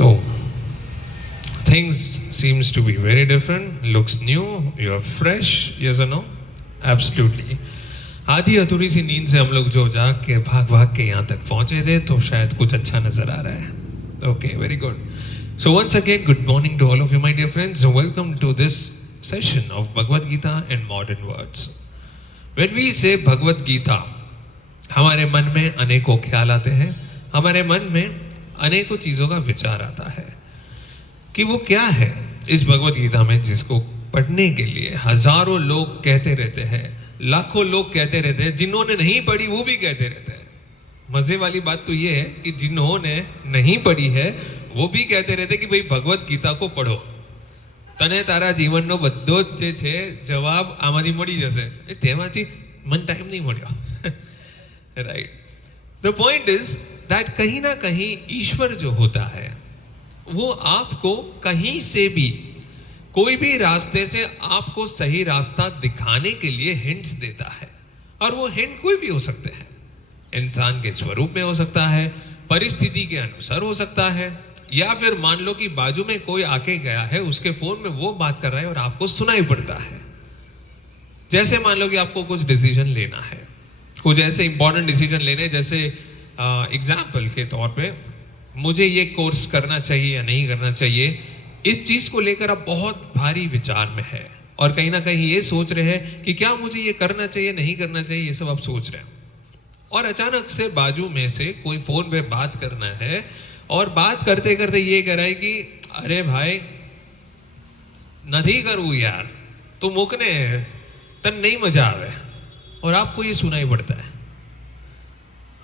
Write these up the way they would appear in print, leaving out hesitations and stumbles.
So, things seems to be very different, looks new, you're fresh, yes or no? Absolutely. आधी अधूरी सी नींद से हम लोग जो जाग के भाग के यहाँ तक पहुँचे थे तो शायद कुछ अच्छा नजर आ रहा है. Okay, very good. So once again, good morning to all of you, my dear friends. Welcome to this session of Bhagavad Gita in modern words. When we say Bhagavad Gita, हमारे मन में अनेकों ख्याल आते हैं, हमारे मन में अनेकों चीज़ों का विचार आता है कि वो क्या है इस भगवत गीता में जिसको पढ़ने के लिए हजारों लोग कहते रहते हैं, लाखों लोग कहते रहते हैं, जिन्होंने नहीं पढ़ी वो भी कहते रहते हैं. मजे वाली बात तो ये है कि जिन्होंने नहीं पढ़ी है वो भी कहते रहते कि भाई भगवत गीता को पढ़ो, તને તારા જીવનનો બધો જ જે છે જવાબ આમાંથી મળી જશે. તેમાંથી મને ટાઈમ નહીં મળ્યો. Right. The point is that कहीं ना कहीं ईश्वर जो होता है वो आपको कहीं से भी कोई भी रास्ते से आपको सही रास्ता दिखाने के लिए हिंट्स देता है. और वो हिंट कोई भी हो सकते हैं, इंसान के स्वरूप में हो सकता है, परिस्थिति के अनुसार हो सकता है, या फिर मान लो कि बाजू में कोई आके गया है, उसके फोन में वो बात कर रहा है और आपको सुनाई पड़ता है. जैसे मान लो कि आपको कुछ डिसीजन लेना है, कुछ ऐसे इंपॉर्टेंट डिसीजन लेने, जैसे एग्जाम्पल के तौर पे मुझे ये कोर्स करना चाहिए या नहीं करना चाहिए, इस चीज को लेकर आप बहुत भारी विचार में है और कहीं ना कहीं ये सोच रहे हैं कि क्या मुझे ये करना चाहिए नहीं करना चाहिए, ये सब आप सोच रहे हैं. और अचानक से बाजू में से कोई फोन पे बात करना है और बात करते करते ये कह रहा है कि अरे भाई नहीं करूँ यार, तू मुकने तन नहीं मजा आवे, और आपको ये सुनाई पड़ता है.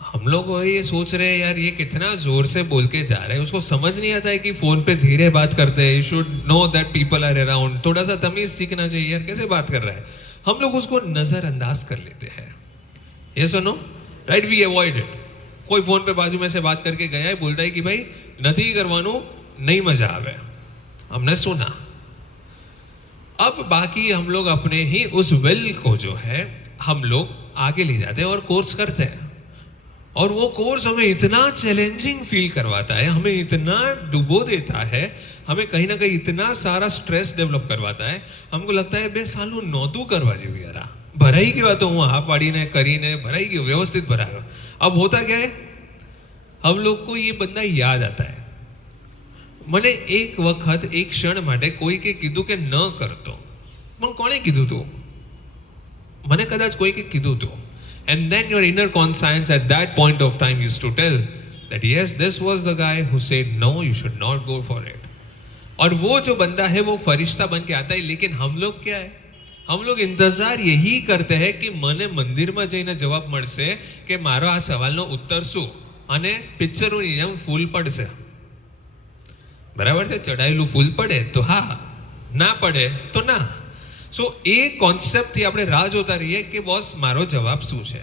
हम लोग ये सोच रहे हैं यार ये कितना जोर से बोल के जा रहा है, उसको समझ नहीं आता है कि फोन पे धीरे बात करते हैं. You should know that people are around, थोड़ा सा तमीज सीखना चाहिए यार, कैसे बात कर रहा है. हम लोग उसको नजरअंदाज कर लेते हैं. यस और no? Right, we avoid it. कोई फोन पे बाजू में से बात करके गया है, बोलता है कि भाई नहीं करवानो, नहीं मजा आवे, हमने सुना. अब बाकी हम लोग अपने ही उस विल को जो है हम लोग आगे ले जाते हैं और कोर्स करते हैं. और वो कोर्स हमें इतना चैलेंजिंग फील करवाता है, हमें इतना डुबो देता है, हमें कहीं ना कहीं इतना सारा स्ट्रेस डेवलप करवाता है. हमको लगता है बे सालू नौतू करवा जो यार, भराई की बात हूँ, हाँ पाड़ी ने करी ने भराई की व्यवस्थित भराया. अब होता क्या है, हम लोग को ये बंदा याद आता है. મને એક વખત એક ક્ષણ માટે કોઈકે કીધું કે ન કરતો, પણ કોણે કીધું તું? મને કદાચ કોઈકે કીધું તું. And then your inner conscience at that point of time used to tell that yes, this was the guy who said no, you should not go for it. और वो जो बंदा है वो फरिश्ता बन के आता है. लेकिन हम लोग क्या है, हम लोग इंतजार यही करते हैं कि મને મંદિરમાં જઈને જવાબ મળશે કે મારો આ સવાલનો ઉત્તર શું, અને પિક્ચરોની જેમ ફૂલ પડશે. બરાબર છે, ચડાયેલું ફૂલ પડે તો હા, ના પડે તો ના. સો એ કોન્સેપ્ટથી આપણે રાહ જોતા રહીએ કે બોસ મારો જવાબ શું છે,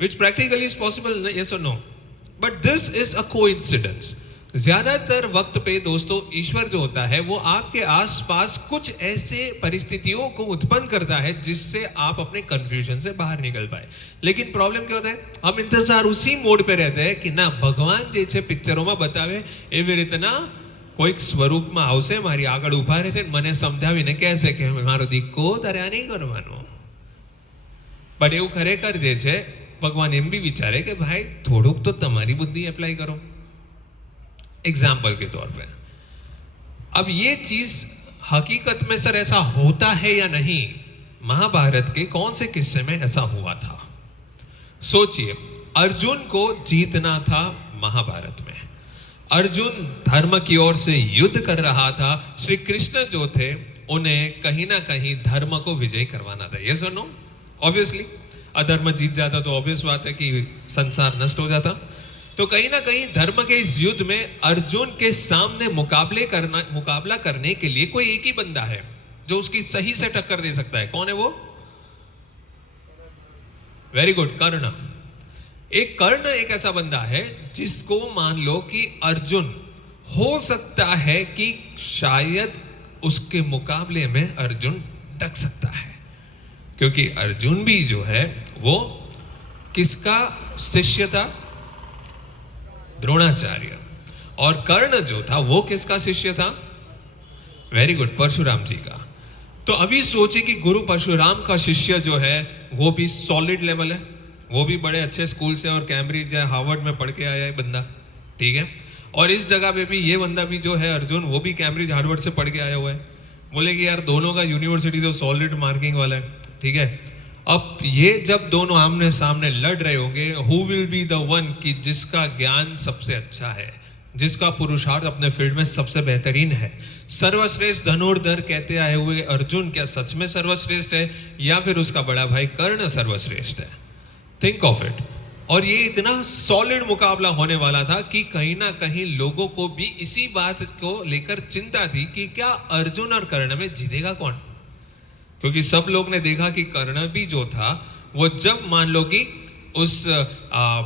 which practically is possible, yes or no. But this is a coincidence. ज्यादातर वक्त पे दोस्तों ईश्वर जो होता है वो आपके आसपास कुछ ऐसे परिस्थितियों को उत्पन्न करता है जिससे आप अपने कंफ्यूजन से बाहर निकल पाए. लेकिन प्रॉब्लम क्या होता है, हम इंतजार उसी मोड पे रहते हैं कि ना भगवान जे छे पिक्चरों में बतावे एवी रीतना कोईक स्वरूप में आवशे, मारी आगळ उभा रहे छे, मने समजावीने कहे छे के मारो दीको तारे आ नहीं करवानो. बट एवुं खरेखर जे छे भगवान एम भी विचारे कि भाई थोड़ुक तो तमारी बुद्धि अप्लाई करो. एग्जाम्पल के तौर पे, अब ये चीज हकीकत में सर ऐसा होता है या नहीं, महाभारत के कौन से किस्से में ऐसा हुआ था? सोचिए, अर्जुन को जीतना था महाभारत में. अर्जुन धर्म की ओर से युद्ध कर रहा था. श्री कृष्ण जो थे उन्हें कहीं ना कहीं धर्म को विजय करवाना था. यस और नो? ऑब्वियसली अधर्म जीत जाता तो ऑब्वियस बात है कि संसार नष्ट हो जाता. तो कहीं ना कहीं धर्म के इस युद्ध में अर्जुन के सामने मुकाबला करने के लिए कोई एक ही बंदा है जो उसकी सही से टक्कर दे सकता है. कौन है वो? वेरी गुड, कर्ण. कर्ण एक ऐसा बंदा है जिसको मान लो कि अर्जुन हो सकता है कि शायद उसके मुकाबले में अर्जुन टक सकता है, क्योंकि अर्जुन भी जो है वो किसका शिष्य था? द्रोणाचार्य. और कर्ण जो था वो किसका शिष्य था? वेरी गुड, परशुराम जी का। तो अभी सोचिए कि गुरु परशुराम का शिष्य जो है वो भी सॉलिड लेवल है, वो भी बड़े अच्छे स्कूल से और कैम्ब्रिज या हार्वर्ड में पढ़ के आया है बंदा, ठीक है। और इस जगह पे भी ये बंदा भी जो है अर्जुन, वो भी कैम्ब्रिज हार्वर्ड से पढ़ के आया हुआ है। बोले कि यार दोनों का यूनिवर्सिटी जो सॉलिड मार्किंग वाला है, ठीक है। अब ये जब दोनों आमने सामने लड़ रहे होंगे, who will be the one कि जिसका ज्ञान सबसे अच्छा है, जिसका पुरुषार्थ अपने फील्ड में सबसे बेहतरीन है। सर्वश्रेष्ठ धनुर्धर कहते आए हुए अर्जुन क्या सच में सर्वश्रेष्ठ है, या फिर उसका बड़ा भाई कर्ण सर्वश्रेष्ठ है? Think of it. और ये इतना सॉलिड मुकाबला होने वाला था कि कहीं ना कहीं लोगों को भी इसी बात को लेकर चिंता थी कि क्या अर्जुन और कर्ण में जीतेगा कौन। क्योंकि सब लोग ने देखा कि कर्ण भी जो था वो जब मान लो कि उस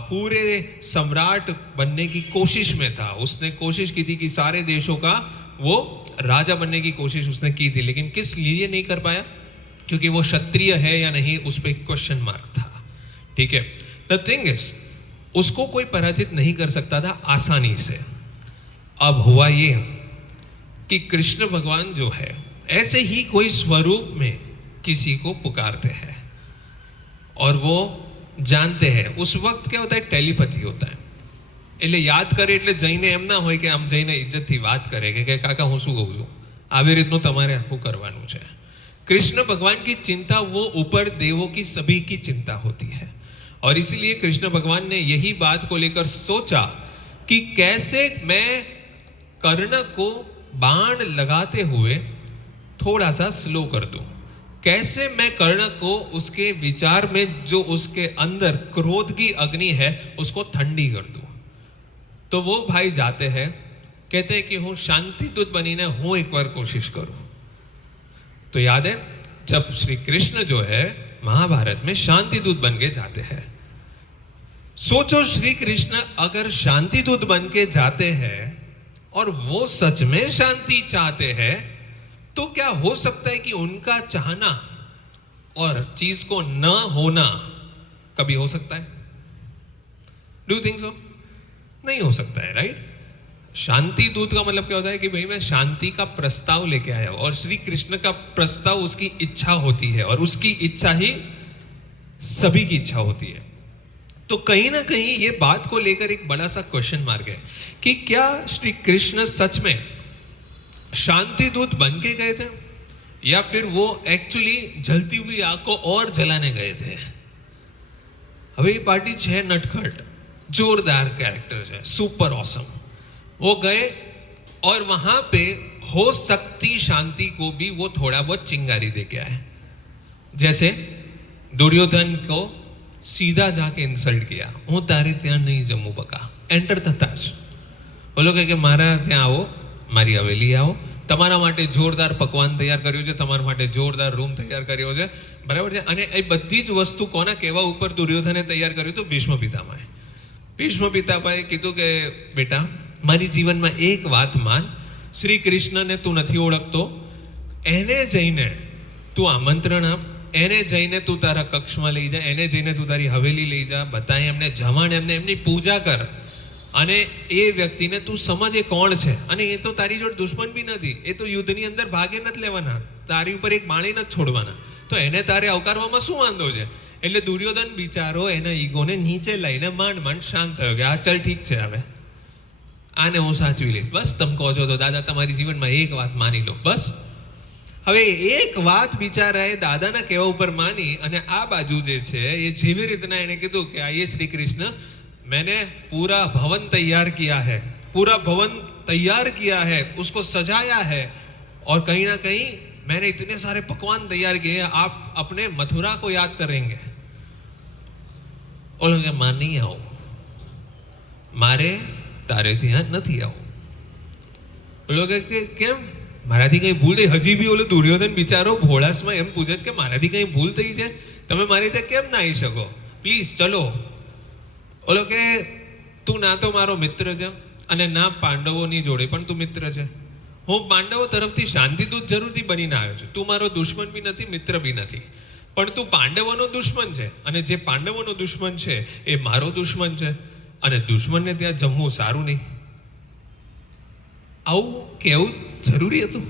पूरे सम्राट बनने की कोशिश में था, उसने कोशिश की थी कि सारे देशों का वो राजा बनने की कोशिश उसने की थी, लेकिन किस लिए नहीं कर पाया? क्योंकि वो क्षत्रिय है या नहीं, उस पर क्वेश्चन मार्क था, ठीक है। द थिंग इज, उसको कोई पराजित नहीं कर सकता था आसानी से। अब हुआ ये कि कृष्ण भगवान जो है ऐसे ही कोई स्वरूप में किसी को पुकारते हैं और वो जानते हैं। उस वक्त क्या होता है? टेलीपैथी होता है। એટલે યાદ કરે એટલે જઈને એમ ના હોય કે આમ જઈને ઇજ્જતથી વાત કરે કે કાકા હું શું કહું છું, આવી રીતનું તમારે આખું કરવાનું છે। कृष्ण भगवान की चिंता वो ऊपर देवों की सभी की चिंता होती है, और इसीलिए कृष्ण भगवान ने यही बात को लेकर सोचा कि कैसे मैं कर्ण को बाण लगाते हुए थोड़ा सा स्लो कर दूं, कैसे मैं कर्ण को उसके विचार में जो उसके अंदर क्रोध की अग्नि है उसको ठंडी कर दूं। तो वो भाई जाते हैं, कहते हैं कि हूं शांति दूत बनीने हूं एक बार कोशिश करूं। तो याद है जब श्री कृष्ण जो है महाभारत में शांति दूत बन के जाते हैं। सोचो श्री कृष्ण अगर शांति दूत बन के जाते हैं और वो सच में शांति चाहते हैं, तो क्या हो सकता है कि उनका चाहना और चीज को न होना कभी हो सकता है? Do you think so? नहीं हो सकता है, राइट? शांति दूत का मतलब क्या होता है कि भाई मैं शांति का प्रस्ताव लेके आया हूं, और श्री कृष्ण का प्रस्ताव उसकी इच्छा होती है, और उसकी इच्छा ही सभी की इच्छा होती है। तो कहीं ना कहीं ये बात को लेकर एक बड़ा सा क्वेश्चन मार्क है कि क्या श्री कृष्ण सच में शांति दूत बन के गए थे, या फिर वो एक्चुअली जलती हुई आग को और जलाने गए थे? હવે એ પાર્ટી છે નટખટ, जोरदार कैरेक्टर है, सुपर ऑसम। वो गए और वहां पे हो सकती शांति को भी वो थोड़ा बहुत चिंगारी दे के आए। जैसे दुर्योधन को सीधा जाके इंसल्ट किया, हूँ तारे ત્યાં नहीं जम्मू बका, एंटर થતા જ બોલો કે મારા ત્યાં આવો, મારી હવેલી આવો, તમારા માટે જોરદાર પકવાન તૈયાર કર્યું છે, તમારા માટે જોરદાર રૂમ તૈયાર કર્યો છે, બરાબર છે। અને એ બધી જ વસ્તુ કોના કહેવા ઉપર દુર્યોધને તૈયાર કર્યું? તો ભીષ્મ પિતામહે। ભીષ્મ પિતામહે કીધું કે બેટા મારી જીવનમાં એક વાત માન, શ્રી કૃષ્ણને તું નથી ઓળખતો, એને જઈને તું આમંત્રણ આપ, એને જઈને તું તારા કક્ષમાં લઈ જા, એને જઈને તું તારી હવેલી લઈ જા, બધાએ એમને જમાડ, એમને એમની પૂજા કર, અને એ વ્યક્તિને તું સમજ એ કોણ છે। અને એ તો તારી જોડે દુશ્મન બી નથી, એ તો યુદ્ધની અંદર ભાગે નથી લેવાના, તારી ઉપર એક બાણી નથી છોડવાના, તો એને તારે આવકારવામાં શું વાંધો છે? એટલે દુર્યોધન બિચારો એના ઈગોને નીચે લઈને માંડ માંડ શાંત થયો કે હા ચાલ ઠીક છે, હવે આને હું સાચવી લઈશ, બસ તમે કહો છો તો દાદા તમારી જીવનમાં એક વાત માની લો, બસ। હવે એક વાત બિચારાએ દાદાના કહેવા ઉપર માની, અને આ બાજુ જે છે એ જેવી રીતના એને કીધું કે આइए श्री कृष्ण, मैंने पूरा भवन तैयार किया है, पूरा भवन तैयार किया है, उसको सजाया है, और कहीं ना कहीं मैंने इतने सारे पकवान तैयार किए हैं, आप अपने मथुरा को याद करेंगे। और लोग मां नहीं आओ, मारे तारे थी यहाँ नहीं आओ। लोग के केम મારાથી કંઈ ભૂલ થઈ? હજી બી ઓલો દુર્યોધન બિચારો ભોળાસમાં એમ પૂછે કે મારાથી કંઈ ભૂલ થઈ છે, તમે મારી રીતે કેમ ના આવી શકો, પ્લીઝ ચલો। ઓલો કે તું ના તો મારો મિત્ર છે અને ના પાંડવોની જોડે પણ તું મિત્ર છે, હું પાંડવો તરફથી શાંતિદૂત જરૂરથી બનીને આવ્યો છું, તું મારો દુશ્મન બી નથી, મિત્ર બી નથી, પણ તું પાંડવોનો દુશ્મન છે, અને જે પાંડવોનો દુશ્મન છે એ મારો દુશ્મન છે, અને દુશ્મનને ત્યાં જમવું સારું નહીં। આવું કેવું જરૂરી હતું?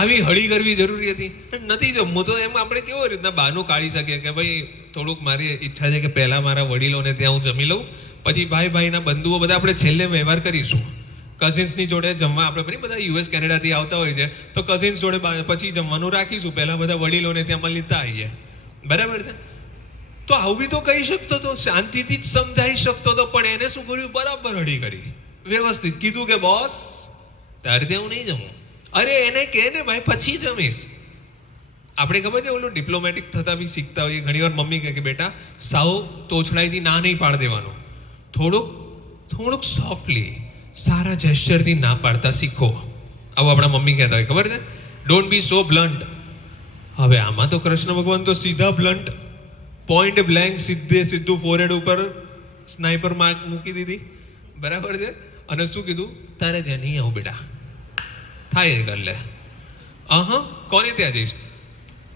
આવી હળી કરવી જરૂરી હતી? નથી જમવું તો એમ આપણે કેવી રીતના બહાનું કાઢી શકીએ કે ભાઈ થોડુંક મારી ઈચ્છા છે કે પહેલાં મારા વડીલોને ત્યાં હું જમી લઉં, પછી ભાઈના બંધુઓ બધા આપણે છેલ્લે વ્યવહાર કરીશું. કઝિન્સની જોડે જમવા આપણે બધી બધા યુએસ કેનેડાથી આવતા હોય છે તો કઝિન્સ જોડે પછી જમવાનું રાખીશું, પહેલાં બધા વડીલોને ત્યાં મળતા આવીએ, બરાબર છે? તો આવું બી તો કહી શકતો હતો, શાંતિથી જ સમજાઈ શકતો હતો, પણ એને શું કર્યું? બરાબર હળી કરી, વ્યવસ્થિત કીધું કે બોસ તારે ત્યાં હું નહીં જમું. અરે એને કહે ને ભાઈ પછી જમીશ. આપણે ખબર છે ઓલું ડિપ્લોમેટિક થતા બી શીખતા હોઈએ. ઘણીવાર મમ્મી કહે કે બેટા સાવ તોછડાઈથી ના નહીં પાડ દેવાનું, થોડુંક સોફ્ટલી સારા જેસ્ચરથી ના પાડતા શીખો. આવું આપણા મમ્મી કહેતા હોય, ખબર છે? ડોન્ટ બી સો બ્લન્ટ. હવે આમાં તો કૃષ્ણ ભગવાન તો સીધા બ્લન્ટ, પોઈન્ટ બ્લેન્ક સીધું ફોરહેડ ઉપર સ્નાઈપર માર્ક મૂકી દીધી, બરાબર છે? અને શું કીધું? તારે ત્યાં નહીં આવું બેટા, થાય એ કર લે. કોને ત્યાં જઈશ?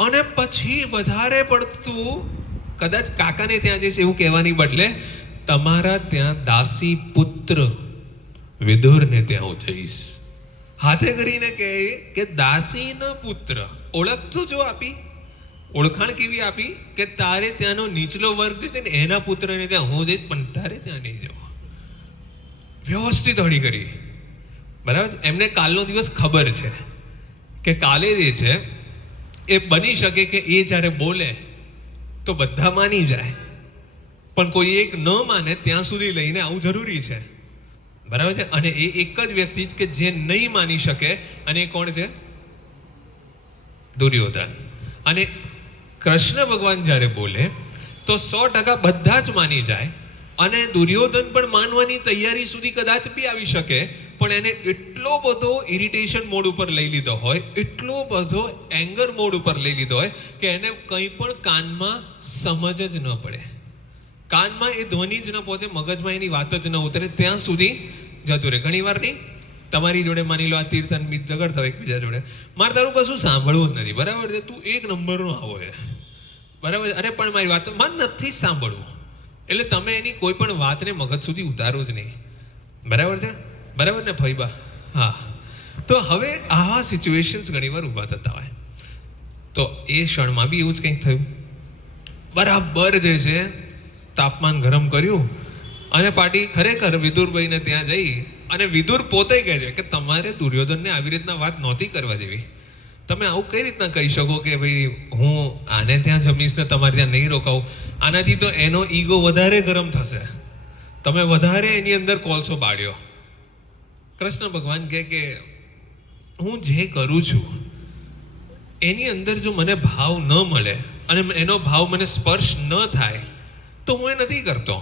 અને પછી વધારે પડતું કદાચ કાકાને ત્યાં જઈશ એવું કહેવાની બદલે તમારા ત્યાં દાસી પુત્ર વિદુરને ત્યાં હું જઈશ. હાથે કરીને કહે કે દાસીના પુત્ર. ઓળખ તો જો આપી, ઓળખાણ કેવી આપી કે તારે ત્યાંનો નીચલો વર્ગ જે છે ને એના પુત્રને ત્યાં હું જઈશ, પણ તારે ત્યાં નહીં જવું. વ્યવસ્થિત હળી કરી, બરાબર? એમને કાલનો દિવસ ખબર છે કે કાલે જે છે એ બની શકે કે એ જ્યારે બોલે તો બધા માની જાય, પણ કોઈ એક ન માને ત્યાં સુધી લઈને આવું જરૂરી છે, બરાબર છે? અને એ એક જ વ્યક્તિ કે જે નહીં માની શકે, અને એ કોણ છે? દુર્યોધન. અને કૃષ્ણ ભગવાન જ્યારે બોલે તો 100% બધા જ માની જાય, અને દુર્યોધન પણ માનવાની તૈયારી સુધી કદાચ બી આવી શકે, પણ એને એટલો બધો ઇરિટેશન મોડ ઉપર લઈ લીધો હોય, એટલો બધો એંગર મોડ ઉપર લઈ લીધો હોય કે એને કંઈ પણ કાનમાં સમજ જ ન પડે, કાનમાં એ ધ્વનિ જ ન પહોંચે, મગજમાં એની વાત જ ન ઉતરે, ત્યાં સુધી જતું રહે. ઘણી વાર નહીં તમારી જોડે માની લો આ તીર્થન મિત ઝઘડતા હોય એકબીજા જોડે, મારે તારું કશું સાંભળવું જ નથી, બરાબર છે? તું એક નંબરનો આવો છે, બરાબર? અરે પણ મારી વાત મન નથી સાંભળવું, એટલે તમે એની કોઈ પણ વાતને મગજ સુધી ઉતારો જ નહીં, બરાબર છે? બરાબર ને ફઈબા? હા. તો હવે આવા સિચ્યુએશન્સ ઘણીવાર ઊભા થતા હોય. તો એ ક્ષણમાં બી એવું જ કંઈક થયું. બરાબર જે છે તાપમાન ગરમ કર્યું, અને પાર્ટી ખરેખર વિદુરભાઈને ત્યાં જઈ, અને વિદુર પોતે કહે છે કે તમારે દુર્યોધનને આવી રીતના વાત નહોતી કરવા જેવી. તમે આવું કઈ રીતના કહી શકો કે ભાઈ હું આને ત્યાં જમીશ ને તમારે ત્યાં નહીં રોકાવું? આનાથી તો એનો ઈગો વધારે ગરમ થશે, તમે વધારે એની અંદર કોલસો બાળ્યો. કૃષ્ણ ભગવાન કહે કે હું જે કરું છું એની અંદર જો મને ભાવ ન મળે અને એનો ભાવ મને સ્પર્શ ન થાય તો હું એ નથી કરતો.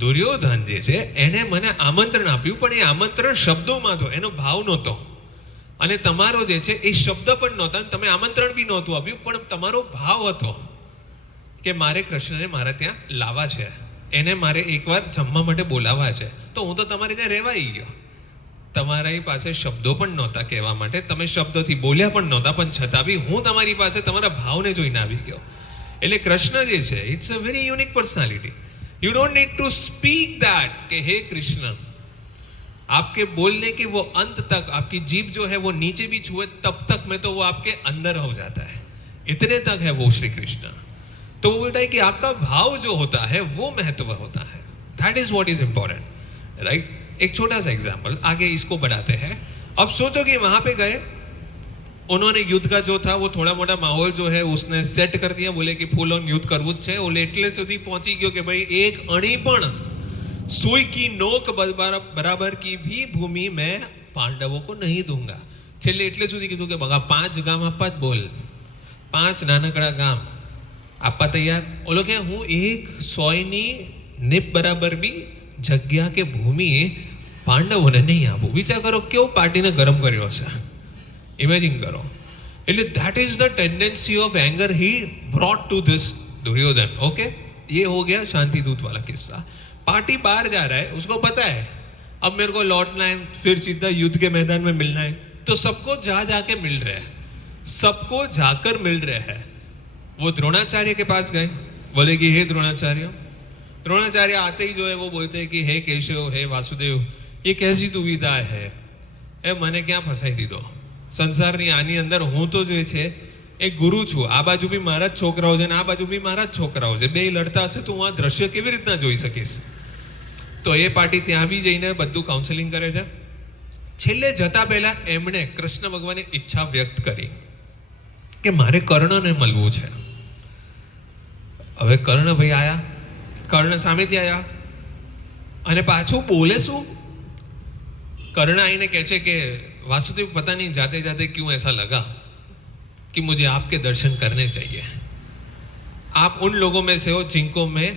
દુર્યોધન જે છે એને મને આમંત્રણ આપ્યું, પણ એ આમંત્રણ શબ્દોમાં હતો, એનો ભાવ નહોતો. અને તમારો જે છે એ શબ્દ પણ નહોતા, તમે આમંત્રણ બી નહોતું આપ્યું, પણ તમારો ભાવ હતો કે મારે કૃષ્ણને મારા ત્યાં લાવવા છે, એને મારે એકવાર જમવા માટે બોલાવવા છે, તો હું તો તમારે ત્યાં રહેવાઈ ગયો. તમારી પાસે શબ્દો પણ નહોતા કહેવા માટે, તમે શબ્દોથી બોલ્યા પણ નહોતા, પણ છતાં બી હું તમારી પાસે તમારા ભાવને જોઈને આવી ગયો. એટલે કૃષ્ણ જે છે it's a very unique personality. You don't need to speak that कि हे कृष्ण, आपके बोलने के वो अंत तक आपकी जीभ जो है वो नीचे भी छुए तब तक में तो वो आपके अंदर हो जाता है, इतने तक है वो श्री कृष्ण. तो वो बोलता है कि आपका भाव जो होता है वो महत्व होता है, that is what is important, right? एक छोटा सा एग्जाम्पल आगे इसको बढ़ाते हैं. अब सोचो कि वहां पे गए, उन्होंने युद्ध का जो था वो थोड़ा मोटा माहौल जो है उसने सेट कर दिया, बोले कि फुल ऑन युद्ध करવું જ છે. ઓલે એટલે સુધી પહોંચી ગયો કે ભાઈ એક અણી પણ સુઈ की नोक बराबर की भी भूमि मैं પાંડવો को नहीं दूंगा. છેલ્લે એટલે સુધી કીધું કે બગા 5 ગામ આપવા જ બોલ, 5 નાનકડા ગામ આપવા તૈયાર. ઓલો કે હું એક સોયની નિપ બરાબર બી જગ્યા કે ભૂમિ પાંડવોને નહીં આપું. વિચાર કરો કેવું પાર્ટીને ગરમ કર્યો હશે, इमेजिन करो. એટલે that is the tendency of anger he brought to this Duryodhana. Okay, ये हो गया शांति दूत वाला किस्सा. पार्टी बाहर जा रहा है, उसको पता है अब मेरे को लौटना है, फिर सीधा युद्ध के मैदान में मिलना है, तो सबको जाके मिल रहे हैं, सबको जाकर मिल रहे हैं. वो द्रोणाचार्य के पास गए, बोले कि हे द्रोणाचार्य. द्रोणाचार्य आते ही जो है वो बोलते हैं कि हे केशव, हे वासुदेव, ये कैसी दुविधा है, એ મને ક્યાં ફસાઈ દીધો. સંસારની આની અંદર હું તો જે છે એ ગુરુ છું, આ બાજુ બી મારા જ છોકરાઓ છે ને આ બાજુ બી મારા જ છોકરાઓ છે, બે લડતા હશે તો હું આ દ્રશ્ય કેવી રીતના જોઈ શકીશ. તો એ પાર્ટી ત્યાં બી જઈને બધું કાઉન્સેલિંગ કરે છે. છેલ્લે જતા પહેલા એમણે કૃષ્ણ ભગવાને ઈચ્છા વ્યક્ત કરી કે મારે કર્ણને મળવું છે. હવે કર્ણ ભાઈ આયા, કર્ણ સામેથી આયા અને પાછું બોલે શું, कर्ण आईने कहते कि वासुदेव पता नहीं जाते जाते क्यों ऐसा लगा कि मुझे आपके दर्शन करने चाहिए. आप उन लोगों में से हो जिनको मैं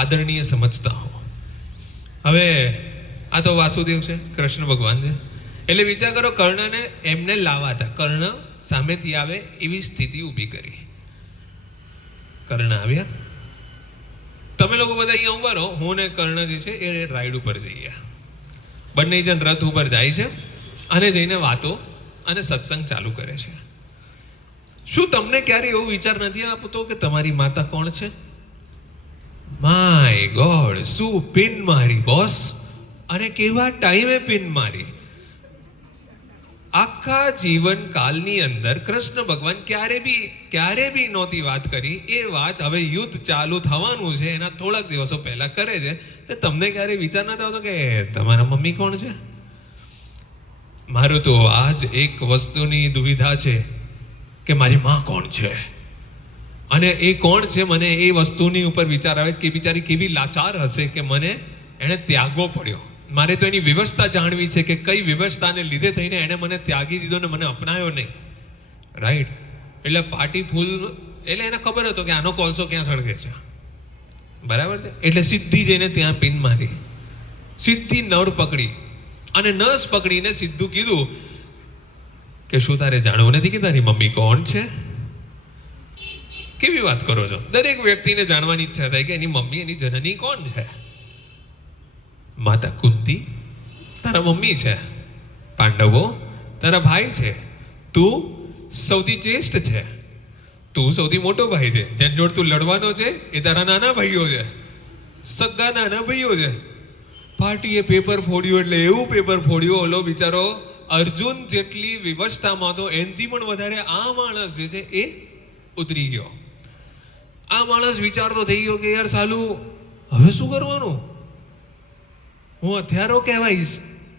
आदरणीय समझता हूँ. હવે આ તો વાસુદેવ છે, કૃષ્ણ ભગવાન છે. એટલે વિચાર કરો, કર્ણને એમને લાવવા હતા, કર્ણ સામેથી આવે એવી સ્થિતિ ઊભી કરી. કર્ણ આવ્યા, તમે લોકો બધા અહીંયા ઉભા રહો, હું ને કર્ણ જે છે એ રાઈડ ઉપર જઈએ. બંને જણ રથ ઉપર જાય છે અને જઈને વાતો અને સત્સંગ ચાલુ કરે છે. શું તમને ક્યારે એવો વિચાર નથી આપતો કે તમારી માતા કોણ છે? માય ગોડ, શું પિન મારી બોસ, અને કેવા ટાઈમે પિન મારી. આખા જીવન કાલની અંદર કૃષ્ણ ભગવાન ક્યારે બી નહોતી વાત કરી. એ વાત હવે યુદ્ધ ચાલુ થવાનું છે એના થોડાક દિવસો પહેલા કરે છે. કે તમને ક્યારે વિચાર નથી આવતો કે તમારા મમ્મી કોણ છે? મારું તો આજ એક વસ્તુની દુવિધા છે કે મારી માં કોણ છે, અને એ કોણ છે મને એ વસ્તુની ઉપર વિચાર આવે કે બિચારી કેવી લાચાર હશે કે મને એણે ત્યાગવો પડ્યો. મારે તો એની વ્યવસ્થા જાણવી છે કે કઈ વ્યવસ્થાને લીધે થઈને એણે મને ત્યાગી દીધો ને મને અપનાયો નહીં. રાઈટ? એટલે પાર્ટી ફૂલ, એટલે એને ખબર હતો કે આનો કોલસો ક્યાં સળગે છે. બરાબર છે? એટલે સીધી જઈને ત્યાં પિન મારી, સીધી નળ પકડી અને નસ પકડીને સીધું કીધું કે શું તારે જાણવું નથી કે તારી મમ્મી કોણ છે? કેવી વાત કરો છો? દરેક વ્યક્તિને જાણવાની ઈચ્છા થાય કે એની મમ્મી, એની જનની કોણ છે. માતા કુંતી તારા મમ્મી છે, પાંડવો તારા ભાઈ છે, તું સૌથી જ્યેષ્ઠ છે, તું સૌથી મોટો ભાઈ છે, જેન જોડ તું લડવાનો છે એ તારા નાના ભાઈઓ છે, સગા નાના ભાઈઓ છે. પાર્ટીએ પેપર ફોડ્યું એટલે એવું પેપર ફોડ્યું, ઓલો બિચારો અર્જુન જેટલી વિવશતામાં હતો એનાથી પણ વધારે આ માણસ જે છે એ ઉતરી ગયો. આ માણસ વિચારતો થઈ ગયો કે યાર સાલું હવે શું કરવાનું, હું હથિયારો કહેવાઈશ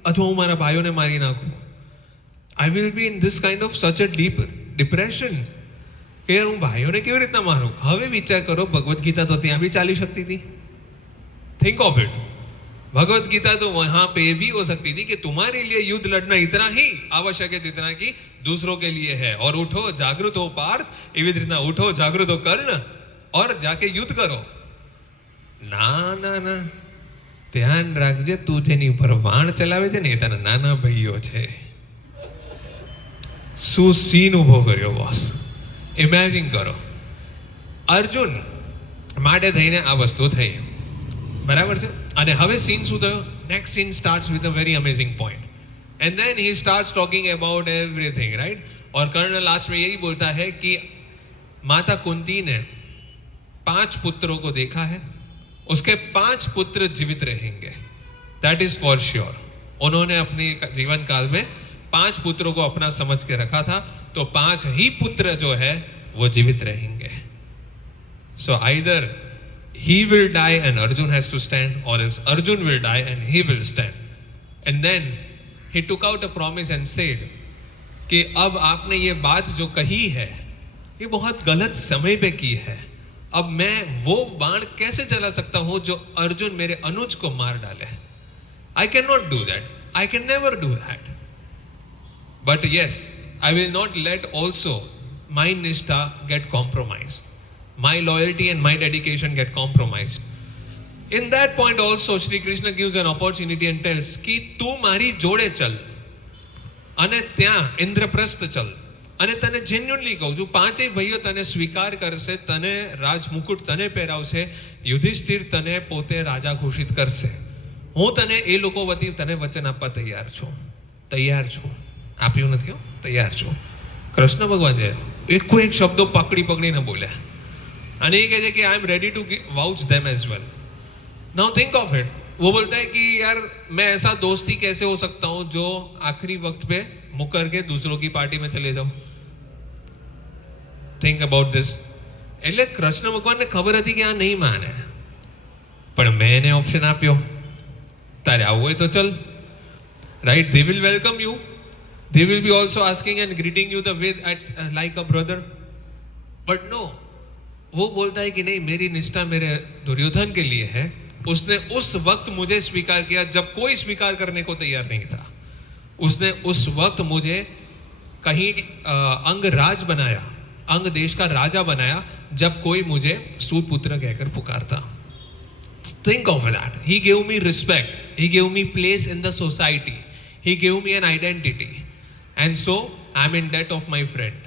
અથવા હું મારા ભાઈઓને મારી નાખું. I will be in this kind of સચ અ ડીપ ડિપ્રેશન કે યાર હું ભાઈઓને કેવી રીતના મારું. હવે વિચાર કરો, ભગવદ્ ગીતા તો ત્યાં બી ચાલી શકતી હતી. थिंक ऑफ इट, भगवत गीता तो वहां पे भी हो सकती थी कि तुम्हारे लिए युद्ध लड़ना इतना ही आवश्यक है जितना कि दूसरों के लिए है, और उठो जागृत हो पार्थ, एवी રીતના ઉઠો જાગૃત હો કર્ણ और जाके युद्ध करो. ના ના ના, ધ્યાન રાખજે, તું જેની ઉપર વાણ ચલાવે છે ને એ તારા નાના ભાઈઓ છે. શું સીન ઉભો કર્યો બોસ, ઇમેજિન કરો. અર્જુન માટે થઈને આ વસ્તુ થઈ. બરાબર છે? અને હવે સીન શું થયો? Next scene starts with a very amazing point and then he starts talking about everything, right? और कर्ण लास्ट में यही बोलता है कि माता कुंती ने 5 पुत्रों को देखा है, उसके 5 पुत्र जीवित रहेंगे, दैट इज फॉर श्योर. उन्होंने अपने जीवन काल में 5 पुत्रों को अपना समझ के रखा था, तो 5 ही पुत्र जो है वो जीवित रहेंगे. So either he will die and Arjun has to stand, or else Arjun will die and he will stand. And then he took out a promise and said कि अब आपने ये बात जो कही है ये बहुत गलत समय पे की है. अब मैं वो बाण कैसे चला सकता हूँ जो अर्जुन मेरे अनुज को मार डाले? I cannot do that. I can never do that. But yes, I will not let also my nishtha get compromised. My loyalty and my dedication get compromised. In that point also Shri Krishna gives an opportunity and tells कि तू मारी जोड़े चल અને ત્યાં ઇન્દ્રપ્રસ્થ ચલ, અને તને જેન્યુઅનલી કહું છું, 5 ભાઈઓ તને સ્વીકાર કરશે, તને રાજમુકુટ તને પહેરાવશે, યુધિષ્ઠિર તને પોતે રાજા ઘોષિત કરશે. હું તને એ લોકો વતી તને વચન આપવા તૈયાર છું. આપ્યું નથી હો, તૈયાર છું. કૃષ્ણ ભગવાન છે એકો એક શબ્દો પકડીને બોલ્યા અને એ કહે છે કે I am ready to vouch them as well. Now think of it, वो बोलता है कि यार मैं ऐसा दोस्ती कैसे हो सकता हूं जो आखिरी वक्त पे मुकर के दूसरों की पार्टी में चले जाऊं. Think about this. એટલે કૃષ્ણ ભગવાનને ખબર હતી કે આ નહીં માને, પણ મેં એને ઓપ્શન આપ્યો, તારે આવવું હોય તો ચલ, right? They will welcome you, they will be also asking and greeting you the way like a brother. But no, वो बोलता है कि नहीं, मेरी निष्ठा मेरे दुर्योधन के लिए है. उसने उस वक्त मुझे स्वीकार किया जब कोई स्वीकार करने को तैयार नहीं था. उसने उस वक्त मुझे कहीं अंगराज बनाया, अंग देश का राजा बनाया, जब कोई मुझे सुपुत्र कहकर पुकारता. Think of that. He gave me respect. He gave me place in the society. He gave me an identity. And so I am in debt of my friend.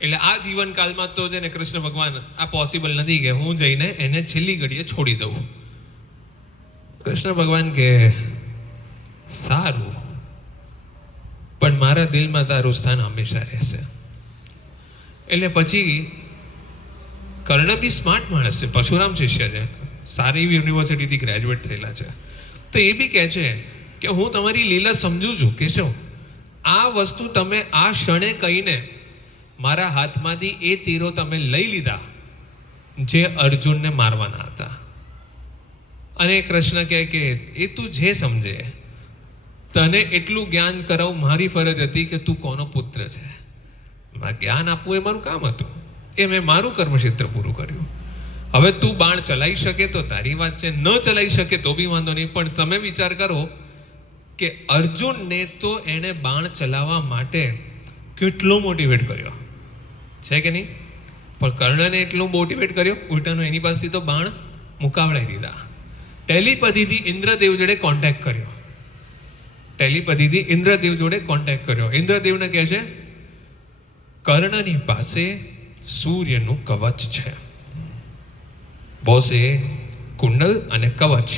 એટલે આ જીવનકાળમાં તો છે ને કૃષ્ણ ભગવાન આ પોસિબલ નથી કે હું જઈને એને છેલ્લી ઘડીએ છોડી દઉં. કૃષ્ણ ભગવાન કે સારું, પણ મારા દિલમાં તારું સ્થાન હંમેશા રહેશે. એટલે પછી કર્ણ બી સ્માર્ટ માણસ છે, પરશુરામ શિષ્ય છે, સારી એવી યુનિવર્સિટીથી ગ્રેજ્યુએટ થયેલા છે. તો એ બી કહે છે કે હું તમારી લીલા સમજુ છું કે શું આ વસ્તુ તમે આ ક્ષણે કહીને મારા હાથમાંથી એ તીરો તમે લઈ લીધા જે અર્જુનને મારવાના હતા. અને કૃષ્ણ કહે કે એ તું જે સમજે, તને એટલું જ્ઞાન કરાવું મારી ફરજ હતી કે તું કોનો પુત્ર છે. જ્ઞાન આપવું એ મારું કામ હતું, એ મેં મારું કર્મક્ષેત્ર પૂરું કર્યું. હવે તું બાણ ચલાવી શકે તો તારી વાત છે, ન ચલાવી શકે તો બી વાંધો નહીં. પણ તમે વિચાર કરો કે અર્જુનને તો એણે બાણ ચલાવવા માટે કેટલો મોટિવેટ કર્યો છે કે નહીં? પણ કર્ણને એટલું મોટિવેટ કર્યો, ઉલટાનું એની પાસેથી તો બાણ મુકાવડાવી દીધા. ટેલિપથીથી ઇન્દ્રદેવ જોડે કોન્ટેક્ટ કર્યો, ટેલિપથીથી ઇન્દ્રદેવ જોડે કોન્ટેક્ટ કર્યો. ઇન્દ્રદેવને કહે છે કર્ણની પાસે સૂર્યનું કવચ છે, બોસે કુંડલ અને કવચ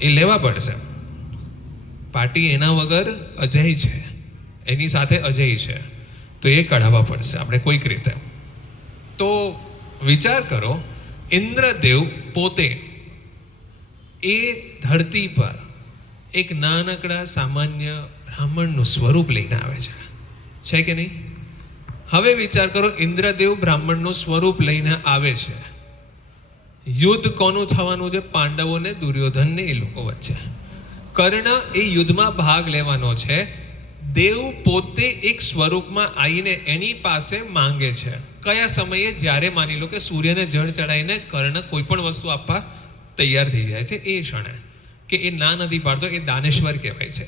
એ લેવા પડશે. પાર્ટી એના વગર અજય છે, એની સાથે અજય છે, તો એ કઢાવવા પડશે આપણે કોઈક રીતે. તો વિચાર કરો, ઇન્દ્રદેવ પોતે એ ધરતી પર એક નાનકડા સામાન્ય બ્રાહ્મણનું સ્વરૂપ લઈને આવે છે કે નહીં? હવે વિચાર કરો, ઇન્દ્રદેવ બ્રાહ્મણનું સ્વરૂપ લઈને આવે છે, યુદ્ધ કોનું થવાનું છે? પાંડવોને, દુર્યોધનને, એ લોકો વચ્ચે. કર્ણ એ યુદ્ધમાં ભાગ લેવાનો છે. દેવ પોતે એક સ્વરૂપમાં આવીને એની પાસે માંગે છે. કયા સમયે? જ્યારે માની લો કે સૂર્યને જળ ચડાવીને કર્ણ કોઈ પણ વસ્તુ આપવા તૈયાર થઈ જાય છે, એ ક્ષણે કે એ ના નથી પાડતો, એ દાનેશ્વર કહેવાય છે.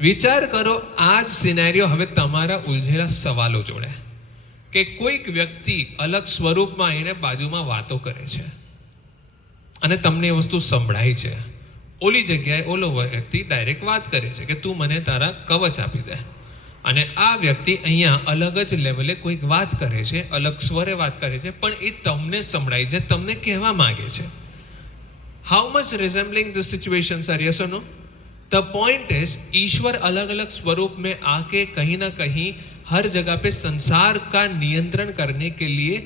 વિચાર કરો આ જ સિનેરિયો હવે તમારા ઉલઝેલા સવાલો જોડે, કે કોઈક વ્યક્તિ અલગ સ્વરૂપમાં આવીને બાજુમાં વાતો કરે છે અને તમને એ વસ્તુ સંભળાય છે. ઓલી જગ્યાએ ઓલો વ્યક્તિ ડાયરેક્ટ વાત કરે છે કે તું મને તારા કવચ આપી દે, અને આ વ્યક્તિ અહીંયા અલગ જ લેવલે કોઈક વાત કરે છે, અલગ સ્વરે વાત કરે છે, પણ એ તમને સંભળાય છે, તમને કહેવા માંગે છે. How much resembling this situation sir? Yes और नो? द पॉइंट इज ईश्वर अलग अलग स्वरूप में आके कहीं ना कहीं हर जगह पे संसार का नियंत्रण करने के लिए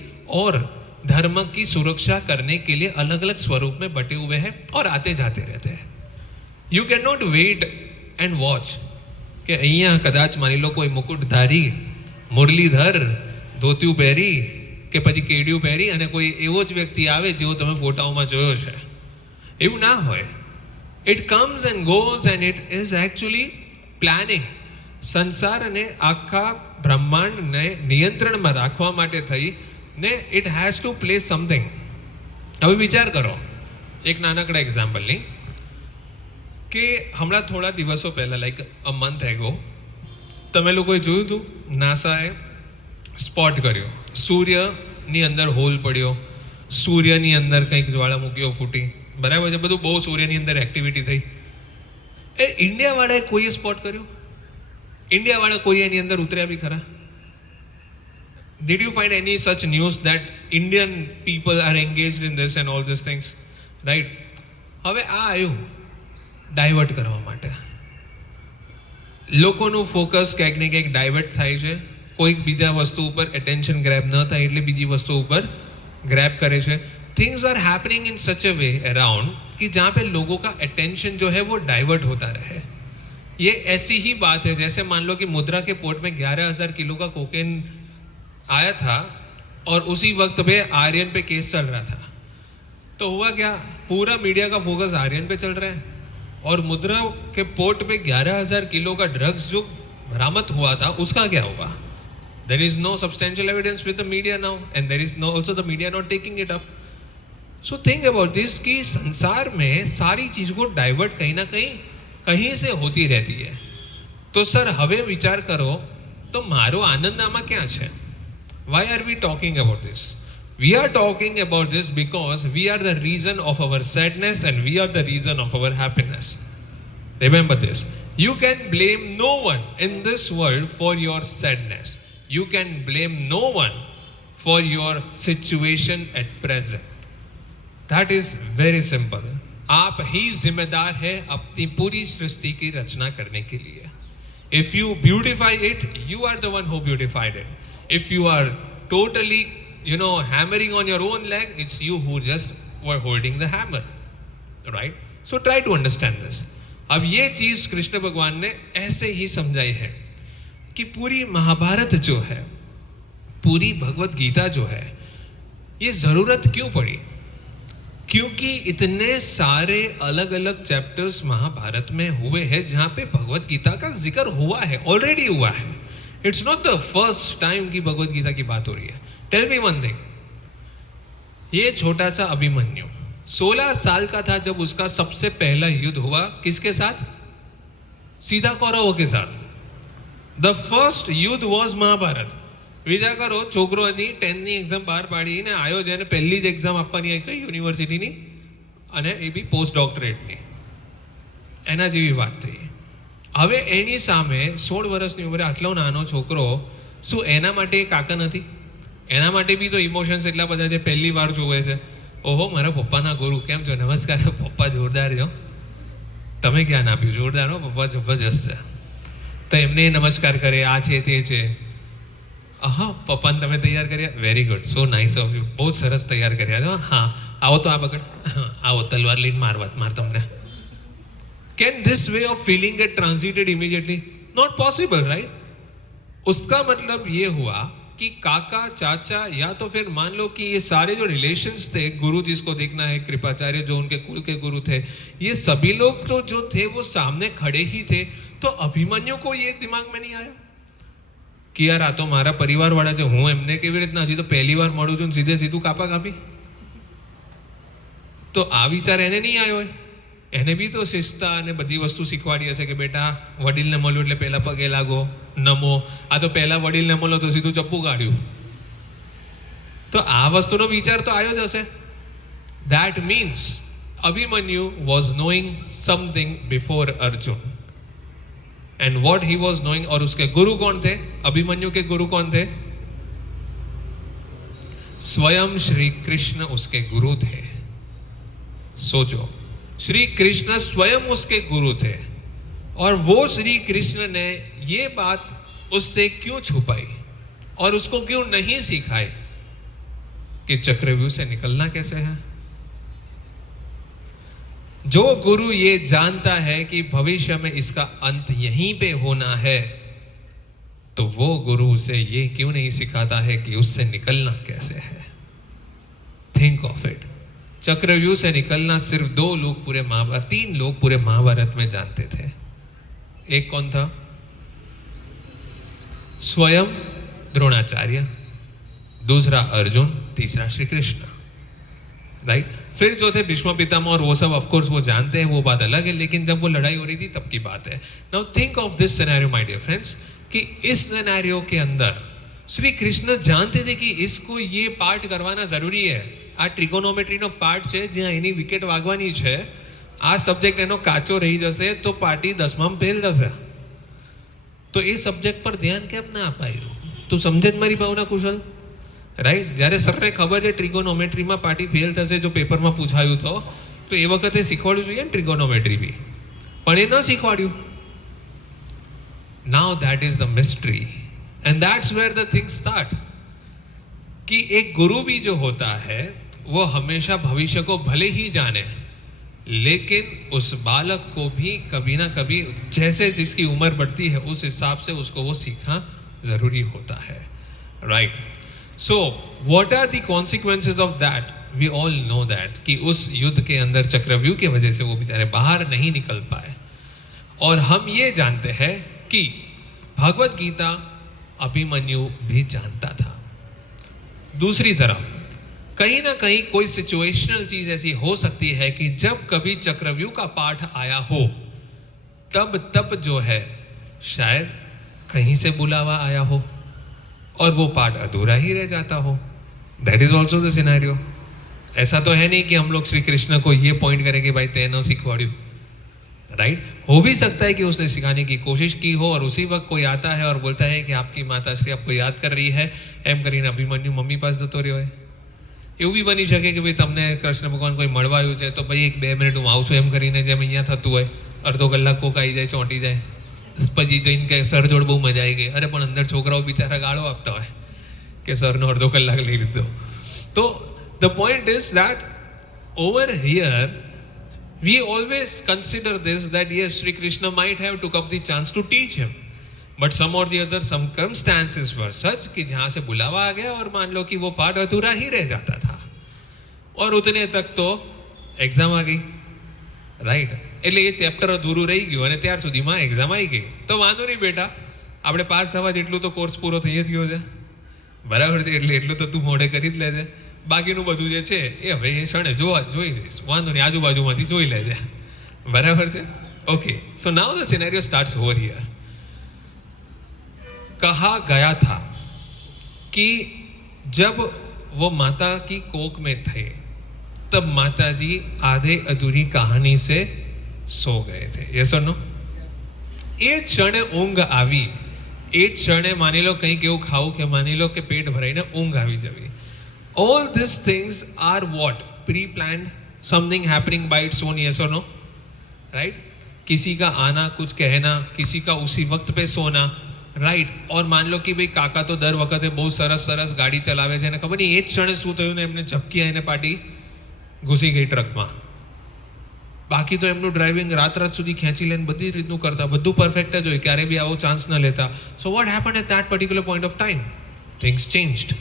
और धर्म की सुरक्षा करने के लिए अलग अलग स्वरूप में बटे हुए हैं और आते जाते रहते हैं. You can not wait and watch કે અહીંયા કદાચ માની લો કોઈ મુકુટધારી મુરલીધર ધોતિયું પહેરી કે પછી કેડિયું પહેરી અને કોઈ એવો જ વ્યક્તિ આવે જેવો તમે ફોટાઓમાં જોયો છે, એવું ના હોય. It comes and goes and it is actually planning. સંસાર અને આખા બ્રહ્માંડને નિયંત્રણમાં રાખવા માટે થઈ ને it has to play something. હવે વિચાર કરો એક નાનકડા એક્ઝામ્પલની, કે હમણાં થોડા દિવસો પહેલાં લાઈક અ મંથ એગો તમે લોકોએ જોયું હતું નાસાએ સ્પોટ કર્યો, સૂર્યની અંદર હોલ પડ્યો, સૂર્યની અંદર કંઈક જ્વાળામુખીઓ ફૂટી, બરાબર છે, બધું બહુ સૂર્યની અંદર એક્ટિવિટી થઈ. એ ઇન્ડિયાવાળાએ કોઈએ સ્પોટ કર્યો? ઇન્ડિયાવાળા કોઈ એની અંદર ઉતર્યા બી ખરા? Did you find any such news that Indian people are engaged in this and all these things? Right? હવે આ આવ્યું ડાયવર્ટ કરવા માટે. લોકોનું ફોકસ ક્યાંક ને ક્યાંક ડાયવર્ટ થાય છે, કોઈક બીજા વસ્તુ ઉપર એટેન્શન ગ્રેબ ન થાય એટલે બીજી વસ્તુ ઉપર ગ્રેબ કરે છે. Things are happening in such a way around कि जहाँ पे लोगों का अटेंशन जो है वो डाइवर्ट होता रहे। ये ऐसी ही बात है जैसे मान लो कि मुद्रा के पोर्ट में 11,000 किलो का कोकेन आया था और उसी वक्त पे आर्यन पे केस चल रहा था। तो हुआ क्या, पूरा मीडिया का फोकस आर्यन पे चल रहा है और मुद्रा के पोर्ट पे 11,000 किलो का ड्रग्स जो बरामद हुआ था उसका क्या होगा? There is no substantial evidence with the media now and there is no also the media not taking it up. So think about this कि संसार में सारी चीज को डाइवर्ट कहीं ना कहीं से होती रहती है। तो सर हवे विचार करो तो मारो आनंद आमा क्या है? Why are we talking about this? We are talking about this because we are the reason of our sadness and we are the reason of our happiness. Remember this. You can blame no one in this world for your sadness. You can blame no one for your situation at present. That is very simple. आप ही जिम्मेदार है अपनी पूरी सृष्टि की रचना करने के लिए। If you beautify it, you are the one who beautified it. If you are totally, hammering on your own leg, it's you who just were holding the hammer, right? So try to understand this. अब ये चीज कृष्ण भगवान ने ऐसे ही समझाई है कि पूरी महाभारत जो है, पूरी भगवत गीता जो है, ये जरूरत क्यों पड़ी? क्योंकि इतने सारे अलग अलग चैप्टर्स महाभारत में हुए हैं जहां पे भगवत गीता का जिक्र हुआ है, ऑलरेडी हुआ है। It's not the first time की भगवत गीता की बात हो रही है। टेल मी वन थिंग, ये छोटा सा अभिमन्यु 16 साल का था जब उसका सबसे पहला युद्ध हुआ। किसके साथ? सीधा कौरवों के साथ। द फर्स्ट युद्ध वॉज महाभारत। વિચાર કરો, છોકરો હજી 10ની એક્ઝામ બહાર પાડીને આવ્યો છે અને પહેલી જ એક્ઝામ આપવાની આવી કઈ યુનિવર્સિટીની, અને એ બી પોસ્ટ ડોક્ટરેટની, એના જેવી વાત થઈ। હવે એની સામે 16 વર્ષની ઉંમરે આટલો નાનો છોકરો, શું એના માટે કાકા નથી? એના માટે બી તો ઇમોશન્સ એટલા બધા છે, પહેલી વાર જોવે છે। ઓહો મારા પપ્પાના ગુરુ, કેમ છો? નમસ્કાર, પપ્પા જોરદાર છો, તમે જ્ઞાન આપ્યું, જોરદાર હો પપ્પા, જબરજસ્ત છે। તો એમને નમસ્કાર કરે, આ છે તે છે। હા પપ્પાને તમે તૈયાર કર્યા, very good, so nice of you, બહુ સરસ તૈયાર કર્યા છો। હા આવો તો આ બગડ, આવો તલવાર લઈને માર તમને। Can this way of feeling get transited immediately? Not possible, right? उसका मतलब ये हुआ कि काका, चाचा, या तो फिर मान लो कि ये सारे जो रिलेशंस थे, गुरु जिसको देखना है, कृपाचार्य जो उनके कुल के गुरु थे, ये सभी लोग तो जो थे वो सामने खड़े ही थे। तो अभिमन्यु को ये दिमाग में नहीं आया कि यार आ तो मारा परिवार वाला जो हूँ एमने केवी रीतना हजी तो पहली बार मळुं छुं, सीधे सीधું કાપા કાપી। तो आ विचार એને नहीं आयो है। એને બી તો શિસ્તા અને બધી વસ્તુ શીખવાડી હશે કે બેટા વડીલને મળ્યું એટલે પહેલા પગે લાગો, નમો। આ તો પહેલા વડીલને મળો તો સીધું ચપ્પુ કાઢ્યું। તો આ વસ્તુનો વિચાર તો આવ્યો જ હશે। That means Abhimanyu was knowing something before Arjun. And what he was knowing, और उसके गुरु कौन थे? अभिमन्यु के गुरु कौन थे? स्वयं श्री कृष्ण उसके गुरु थे। सोचो, श्री कृष्ण स्वयं उसके गुरु थे और वो श्री कृष्ण ने ये बात उससे क्यों छुपाई और उसको क्यों नहीं सिखाई कि चक्रव्यूह से निकलना कैसे है? जो गुरु ये जानता है कि भविष्य में इसका अंत यहीं पे होना है, तो वो गुरु उसे ये क्यों नहीं सिखाता है कि उससे निकलना कैसे है? Think of it. चक्रव्यूह से निकलना सिर्फ 2 लोग पूरे महाभारत, 3 लोग पूरे महाभारत में जानते थे। एक कौन था? स्वयं द्रोणाचार्य, दूसरा अर्जुन, तीसरा श्री कृष्ण, राइट? फिर जो थे भीष्म पितामह और वो सब, ऑफ कोर्स वो जानते हैं, वो बात अलग है, लेकिन जब वो लड़ाई हो रही थी तब की बात है। Now think of this scenario my dear friends, कि इस सिनेरियो के अंदर श्री कृष्ण जानते थे कि इसको ये पार्ट करवाना जरूरी है। आ ट्रिगोनोमेट्रीનો પાર્ટ છે જ્યાં એની વિકેટ વાગવાની છે, આ સબ્જેક્ટ એનો કાચો રહી જશે તો પાર્ટી 10માં ફેલ થશે। તો એ સબ્જેક્ટ પર ધ્યાન કેમ ના અપાયું? તું સમજે જ મારી ભાવના કુશલ, રાઈટ? જ્યારે સરને ખબર છે ટ્રિગોનોમેટ્રીમાં પાર્ટી ફેલ થશે જો પેપરમાં પૂછાયું તો એ વખતે શીખવાડવું જોઈએ ને ટ્રિગોનોમેટ્રી બી, પણ એ ન શીખવાડ્યું। Now that is the mystery and that's where the things start. कि एक गुरु भी जो होता है वो हमेशा भविष्य को भले ही जाने, लेकिन उस बालक को भी कभी ना कभी जैसे जिसकी उम्र बढ़ती है उस हिसाब से उसको वो सीखना जरूरी होता है, right? So what are the consequences of that? We all know that कि उस युद्ध के अंदर चक्रव्यूह की वजह से वो बेचारे बाहर नहीं निकल पाए। और हम ये जानते हैं कि भगवत गीता अभिमन्यु भी जानता था। दूसरी तरफ कहीं ना कहीं कोई सिचुएशनल चीज ऐसी हो सकती है कि जब कभी चक्रव्यूह का पाठ आया हो तब जो है शायद कहीं से बुलावा आया हो और वो पाठ अधूरा ही रह जाता हो। That is also the scenario. ऐसा तो है नहीं कि हम लोग श्री कृष्ण को ये पॉइंट करें कि भाई तेनो सिखवाड़ू, राइट? हो भी सकता है कि उसने सिखाने की कोशिश की हो और उसी वक्त कोई आता है और बोलता है कि आपकी माता श्री आपको याद कर रही है, एम કરીને अभिमन्यु मम्मी पास जतो રહ્યો है। એવું બી બની શકે કે ભાઈ તમને કૃષ્ણ ભગવાન કોઈ મળવાયું છે તો ભાઈ 1-2 મિનિટ હું આવું છું એમ કરીને જેમ અહીંયા થતું હોય, અડધો કલાક કોક આવી જાય ચોંટી જાય, પછી જઈને કે સર જોડ બહુ મજા આવી ગઈ, અરે પણ અંદર છોકરાઓ બિચારા ગાળો આપતા હોય કે સરનો અડધો કલાક લઈ લીધો। તો the point is that over here we always consider this that yes, Sri Krishna might have took up the chance to teach him, but some or the other circumstances were such कि जहाँ से बुलावा आ गया और मान लो कि वो पाठ अधूरा ही रह जाता था और उतने तक तो एग्जाम आ गई, राइट? એટલે એ ચેપ્ટર અધૂરું રહી ગયું અને ત્યાર સુધીમાં એક્ઝામ આવી ગઈ તો વાંધો નહીં બેટા, આપણે પાસ થવા જેટલું તો કોર્સ પૂરો થઈ જ ગયો છે, બરાબર છે? એટલે એટલું તો તું મોઢે કરી જ લેજે, બાકીનું બધું જે છે એ હવે એ ક્ષણે જોઈ જઈશ, વાંધો નહીં, આજુબાજુમાંથી જોઈ લેજે, બરાબર છે? ઓકે, સો નાઉ the scenario starts over here. कहा गया था कि जब वो माता की कोख में थे तब माता जी आधे अधूरी कहानी से सो गए थे। यस और नो? એ ક્ષણે ઊંઘ આવી, એ ક્ષણે માની લો કંઈક એવું ખાવું કે માની લો કે પેટ ભરાઈને ઊંઘ આવી જવી। All these things are what? Pre-planned, something happening by its own, yes or no? Right? किसी का आना, कुछ कहना, किसी का उसी वक्त पे सोना, राइट? और मान लो कि भाई काका तो दर वखते बहुत सरस सरस गाड़ी चलावे છે અને ખબર નહીં એ જ ક્ષણે શું થયું ને એમને ઝપકી આવીને પાટી ઘૂસી ગઈ ટ્રકમાં। બાકી તો એમનું ડ્રાઇવિંગ રાત સુધી ખેંચી લઈને બધી રીતનું કરતા, બધું પરફેક્ટ જ હોય, ક્યારે બી આવો ચાન્સ ન લેતા। So what happened at that particular point of time? Things changed.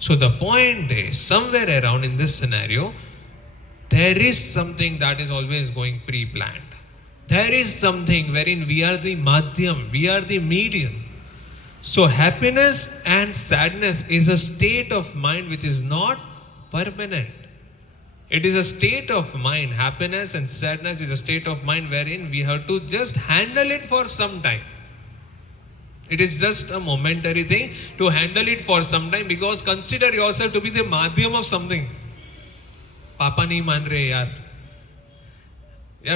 So the point is somewhere around in this scenario there is something that is always going pre-planned. There is something wherein we are the madhyam, we are the medium. So happiness and sadness is a state of mind which is not permanent. It is a state of mind. Happiness and sadness is a state of mind wherein we have to just handle it for some time. It is just a momentary thing to handle it for some time, because consider yourself to be the madhyam of something. પાપા નહીં માન રે યાર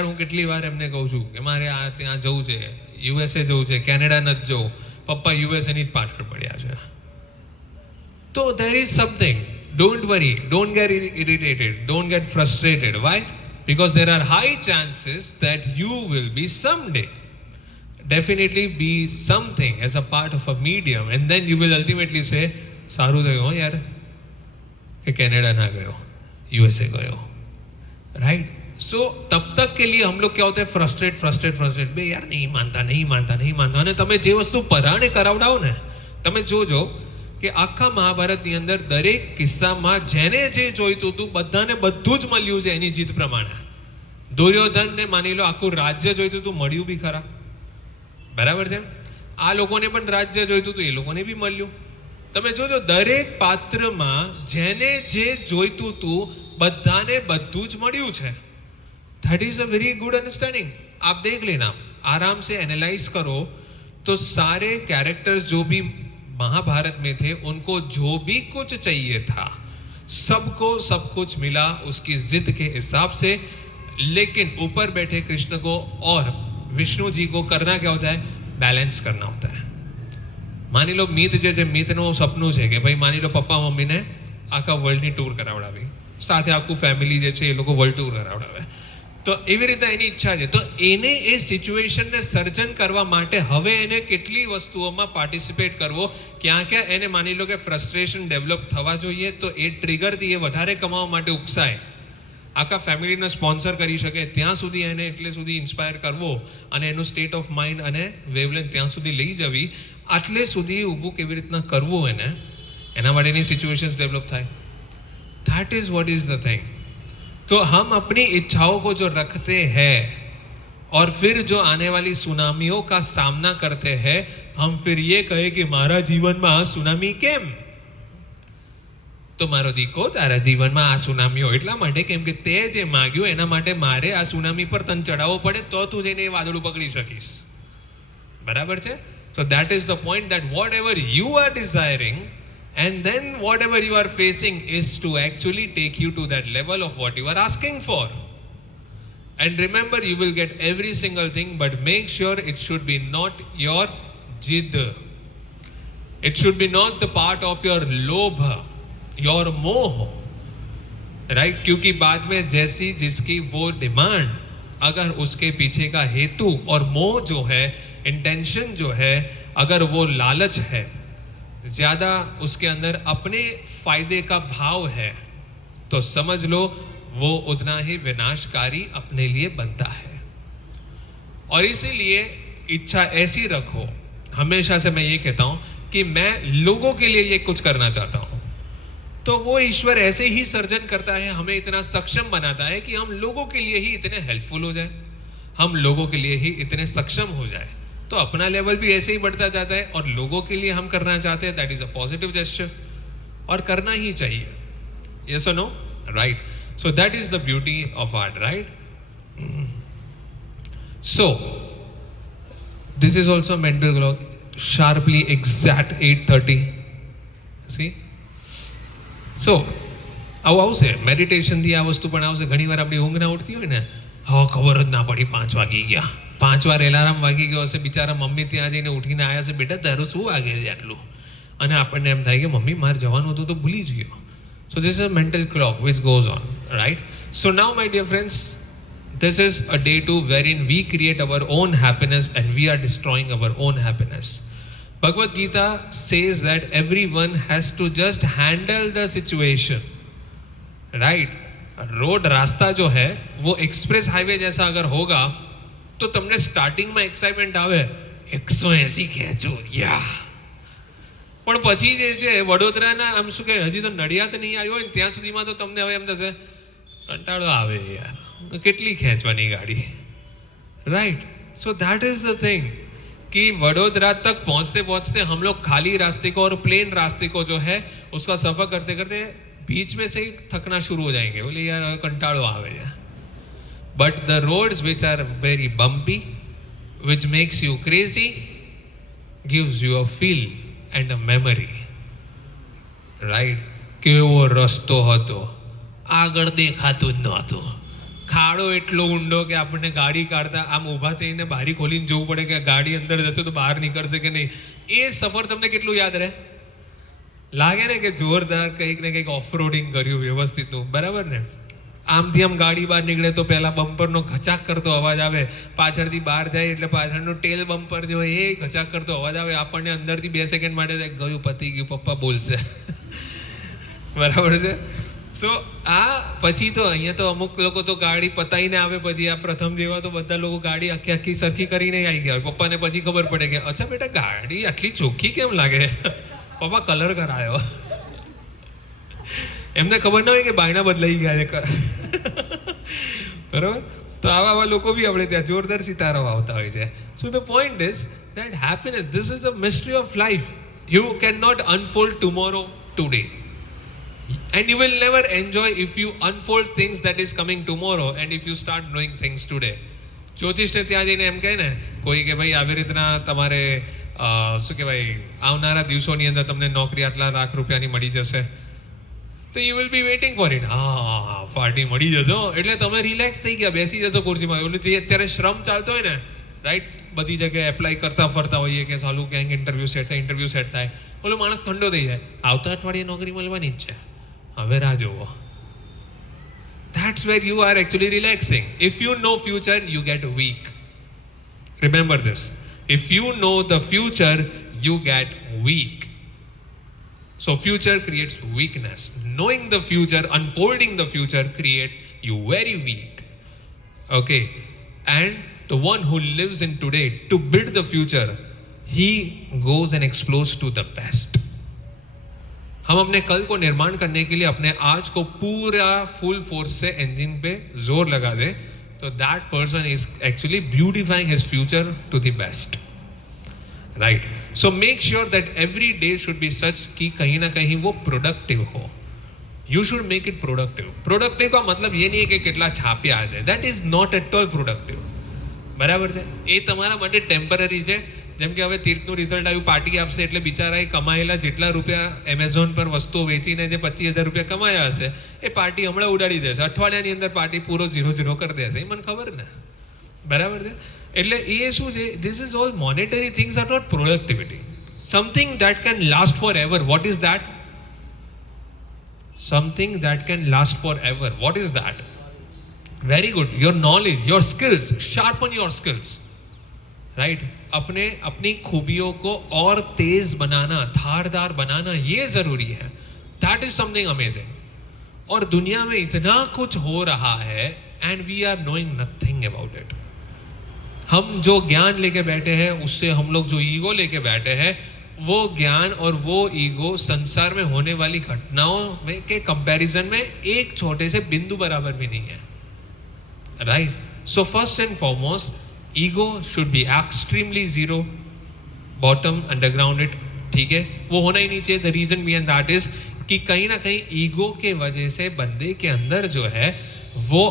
હું કેટલી વાર એમને કહું છું કે મારે આ ત્યાં જવું છે, યુએસએ જવું છે, કેનેડા નથી જવું, પપ્પા યુએસએની જ પાછળ પડ્યા છે। તો there is something, don't worry, don't get irritated, don't get frustrated. Why? Because there are high chances that you will be someday definitely be something as a part of a medium, and then you will ultimately say સારું થયું યાર કે કેનેડા ના ગયો, यूएसए गयो, राइट? सो तब तक के लिए हम लोग क्या होते हैं? फ्रस्ट्रेट बे यार नहीं मानता। અને તમે જે વસ્તુ પરાણે કરાવડાવો ને, તમે જોજો કે આખા મહાભારતની અંદર દરેક કિસ્સામાં જેને જે જોઈતું હતું બધાને બધું જ મળ્યું છે એની જીત પ્રમાણે। દુર્યોધનને માની લો આખું રાજ્ય જોઈતું હતું, મળ્યું બી ખરા, બરાબર છે? આ લોકોને પણ રાજ્ય જોઈતું હતું, એ લોકોને બી મળ્યું। તમે જોજો દરેક પાત્રમાં જેને જે જોઈતું હતું બધાને બધું જ મળ્યું છે। That is a very good understanding. आप देख लेना, आराम से एनालाइज करो तो सारे कैरेक्टर्स जो भी महाभारत में थे उनको जो भी कुछ चाहिए था सबको सब कुछ मिला उसकी जिद के हिसाब से। लेकिन ऊपर बैठे कृष्ण को और विष्णु जी को करना क्या होता है? बैलेंस करना होता है। માની લો મિત જે છે, મિતનું સપનું છે કે ભાઈ માની લો પપ્પા મમ્મીને આખા વર્લ્ડની ટૂર કરાવડાવી, સાથે આખું ફેમિલી જે છે એ લોકો વર્લ્ડ ટૂર કરાવડાવે, તો એવી રીતે એની ઈચ્છા છે. તો એને એ સિચ્યુએશનને સર્જન કરવા માટે હવે એને કેટલી વસ્તુઓમાં પાર્ટિસિપેટ કરવો, ક્યાં ક્યાં એને માની લો કે ફ્રસ્ટ્રેશન ડેવલપ થવા જોઈએ, તો એ ટ્રિગરથી એ વધારે કમાવા માટે ઉકસાય, આખા ફેમિલીને સ્પોન્સર કરી શકે ત્યાં સુધી એને એટલે સુધી ઇન્સ્પાયર કરવો અને એનું સ્ટેટ ઓફ માઇન્ડ અને વેવલેન્થ ત્યાં સુધી લઈ જવી, આટલે સુધી ઊભું કેવી રીતના કરવું એને, એના માટેની સિચ્યુएशंस डेवलप થાય. That is what is the thing. तो हम अपनी इच्छाओं को जो रखते हैं और फिर जो आने वाली सुनामियों का सामना करते हैं, हम फिर ये कहे कि मारा जीवन में आ सुनामी केम, तो मारो दीको तारा जीवन में आ सुनामीओ એટલા માટે કેમ કે તે જે માંગ્યું એના માટે મારે આ સુનામી પર તન ચડાવવો પડે તો તું જઈને એ વાદળું પકડી શકીશ. બરાબર છે? So that is the point, that whatever you are desiring and then whatever you are facing is to actually take you to that level of what you are asking for. And remember, you will get every single thing, but make sure it should be not your jid. It should be not the part of your lobha, your मोह, राइट? क्योंकि बाद में जैसी जिसकी वो डिमांड, अगर उसके पीछे का हेतु और मोह जो है, इंटेंशन जो है, अगर वो लालच है, ज्यादा उसके अंदर अपने फायदे का भाव है, तो समझ लो वो उतना ही विनाशकारी अपने लिए बनता है. और इसीलिए इच्छा ऐसी रखो, हमेशा से मैं ये कहता हूं कि मैं लोगों के लिए ये कुछ करना चाहता हूं, तो वो ईश्वर ऐसे ही सर्जन करता है, हमें इतना सक्षम बनाता है कि हम लोगों के लिए ही इतने हेल्पफुल हो जाए, हम लोगों के लिए ही इतने सक्षम हो जाए, तो अपना लेवल भी ऐसे ही बढ़ता जाता है और लोगों के लिए हम करना चाहते हैं. That is a positive gesture और करना ही चाहिए. यस और no? Right. So that is the beauty of art, right? So this is also mental clock, sharply exact 8:30. See? So આવું આવશે, મેડિટેશનથી આ વસ્તુ પણ આવશે. ઘણીવાર આપણી ઊંઘ ના ઉઠતી હોય ને, હા ખબર જ ના પડી 5 વાગી ગયા, 5 વાર એલાર્મ વાગી ગયો હશે, બિચારા મમ્મી ત્યાં જઈને ઉઠીને આવ્યા હશે, બેટા તારું શું વાગે છે આટલું, અને આપણને એમ થાય કે મમ્મી મારે જવાનું હતું તો ભૂલી જ ગયો. So this is a mental clock which goes on, right? So now my dear friends, this is a day too wherein we create our own happiness and we are destroying our own happiness. Bhagavad Gita says that everyone has to just handle the situation, right? Road रास्ता जो है वो express highway जैसा अगर होगा तो तुमने स्टार्टिंग में एक्साइटमेंट आवे 180 ખેંચો યા, પણ પછી જે છે વડોદરાના આમ શું કે હજી તો નડિયાદ નહીં આવ્યો હોય ને ત્યાં સુધીમાં તો તમને હવે એમ થશે કંટાળો આવે યાર, કેટલી ખેંચવાની ગાડી, right? So that is the thing कि वडोदरा तक पहुंचते पहुंचते हम लोग खाली रास्ते को और प्लेन रास्ते को जो है उसका सफर करते करते बीच में से ही थकना शुरू हो जाएंगे, बोले यार कंटाळो आवे. But the roads which are very bumpy, which makes you crazy, gives you a feel and a memory, right? केवो रस्तो हतो, આગળ દેખાતું જ નહોતું, ખાડો એટલો ઊંડો કે આપણને ગાડી કાઢતા આમ ઊભા થઈને બારી ખોલીને જોવું પડે કે ગાડી અંદર જશે તો બહાર નીકળશે કે નહીં. એ સફર તમને કેટલું યાદ રહે? લાગે ને કે જોરદાર કંઈક ને કંઈક ઓફ રોડિંગ કર્યું વ્યવસ્થિતનું, બરાબર ને? આમથી આમ ગાડી બહાર નીકળે તો પહેલા બમ્પરનો ઘચાક કરતો અવાજ આવે, પાછળથી બહાર જાય એટલે પાછળનું ટેલ બમ્પર જો એ ઘચાક કરતો અવાજ આવે, આપણને અંદરથી 2 સેકન્ડ માટે ગયું પતી ગયું પપ્પા બોલશે, બરાબર છે? સો આ પછી તો અહીંયા તો અમુક લોકો તો ગાડી પતાવીને આવે, પછી આ પ્રથમ જેવા તો બધા લોકો ગાડી આખી આખી સરખી કરીને આવી ગયા હોય. પપ્પાને પછી ખબર પડે કે અચ્છા બેટા ગાડી આટલી ચોખ્ખી કેમ લાગે, પપ્પા કલર કરાયો. એમને ખબર ન હોય કે બાયણા બદલાઈ ગયા છે, બરાબર? તો આવા આવા લોકો બી આપણે ત્યાં જોરદાર સિતારાઓ આવતા હોય છે. So the point is that happiness, this is the mystery of life. You cannot unfold tomorrow today, and you will never enjoy if you unfold things that is coming tomorrow and if you start knowing things today. જ્યોતિષને ત્યાં જઈને એમ કહે ને કોઈ કે ભાઈ આવી રીતના તમારે શું કહેવાય આવનારા દિવસોની અંદર તમને નોકરી આટલા લાખ રૂપિયાની મળી જશે, તો you will be waiting for it. હા પાર્ટી મળી જશો એટલે તમે રિલેક્સ થઈ ગયા, બેસી જશો ખુરશીમાં. ઓલું જે અત્યારે શ્રમ ચાલતો હોય ને, રાઈટ? બધી જગ્યાએ એપ્લાય કરતા ફરતા હોઈએ કે સાલું ક્યાંક ઇન્ટરવ્યૂ સેટ થાય, ઓલો માણસ ઠંડો થઈ જાય, આવતા અઠવાડિયે નોકરી મળવાની જ છે, હવે રાહ જોવો. that's where you are actually relaxing. If you know future, you get weak. Remember this. If you know the future, you get weak. So future creates weakness. Knowing the future, unfolding the future create you very weak. Okay. And the one who lives in today to build the future, he goes and explores to the best. हम अपने कल को निर्माण करने के लिए अपने आज को पूरा फुल फोर्स से इंजन पे जोर लगा दे, तो that person is actually beautifying his future to the best, right. So make sure that every day should be such कि कहीं ना कहीं वो प्रोडक्टिव हो. You should make it productive. Productive का मतलब ये नहीं है कि કેટલા છાપ્યા છે, that is not at all productive. બરાબર છે, એ તમારા માટે ટેમ્પરરી છે. જેમ કે હવે તીર્થનું રિઝલ્ટ આવ્યું, પાર્ટી આપશે એટલે બિચારાએ કમાયેલા જેટલા રૂપિયા એમેઝોન પર વસ્તુઓ વેચીને જે 25,000 રૂપિયા કમાયા હશે એ પાર્ટી હમણાં ઉડાડી દેશે. અઠવાડિયાની અંદર પાર્ટી પૂરો 0-0 કરી દેશે. એ મને ખબર ને, બરાબર છે. એટલે એ શું છે, this is all monetary things are not productivity. Something that can last forever. What is that? Something that can last forever. What is that? Very good. Your knowledge, your skills, sharpen your skills, right. अपने अपनी खूबियों को और तेज बनाना, धारदार बनाना, ये जरूरी है. That is something amazing. और दुनिया में इतना कुछ हो रहा है and we are knowing nothing about it. हम जो ज्ञान लेके बैठे हैं, उससे हम लोग जो ईगो लेके बैठे हैं, वो ज्ञान और वो ईगो संसार में होने वाली घटनाओं में के कंपैरिजन में एक छोटे से बिंदु बराबर भी नहीं है, right. So first and foremost, ego should be extremely zero, bottom, underground it. ठीक है, वो होना ही नहीं चाहिए. The reason behind that is कि कहीं ना कहीं ईगो के वजह से बंदे के अंदर जो है वो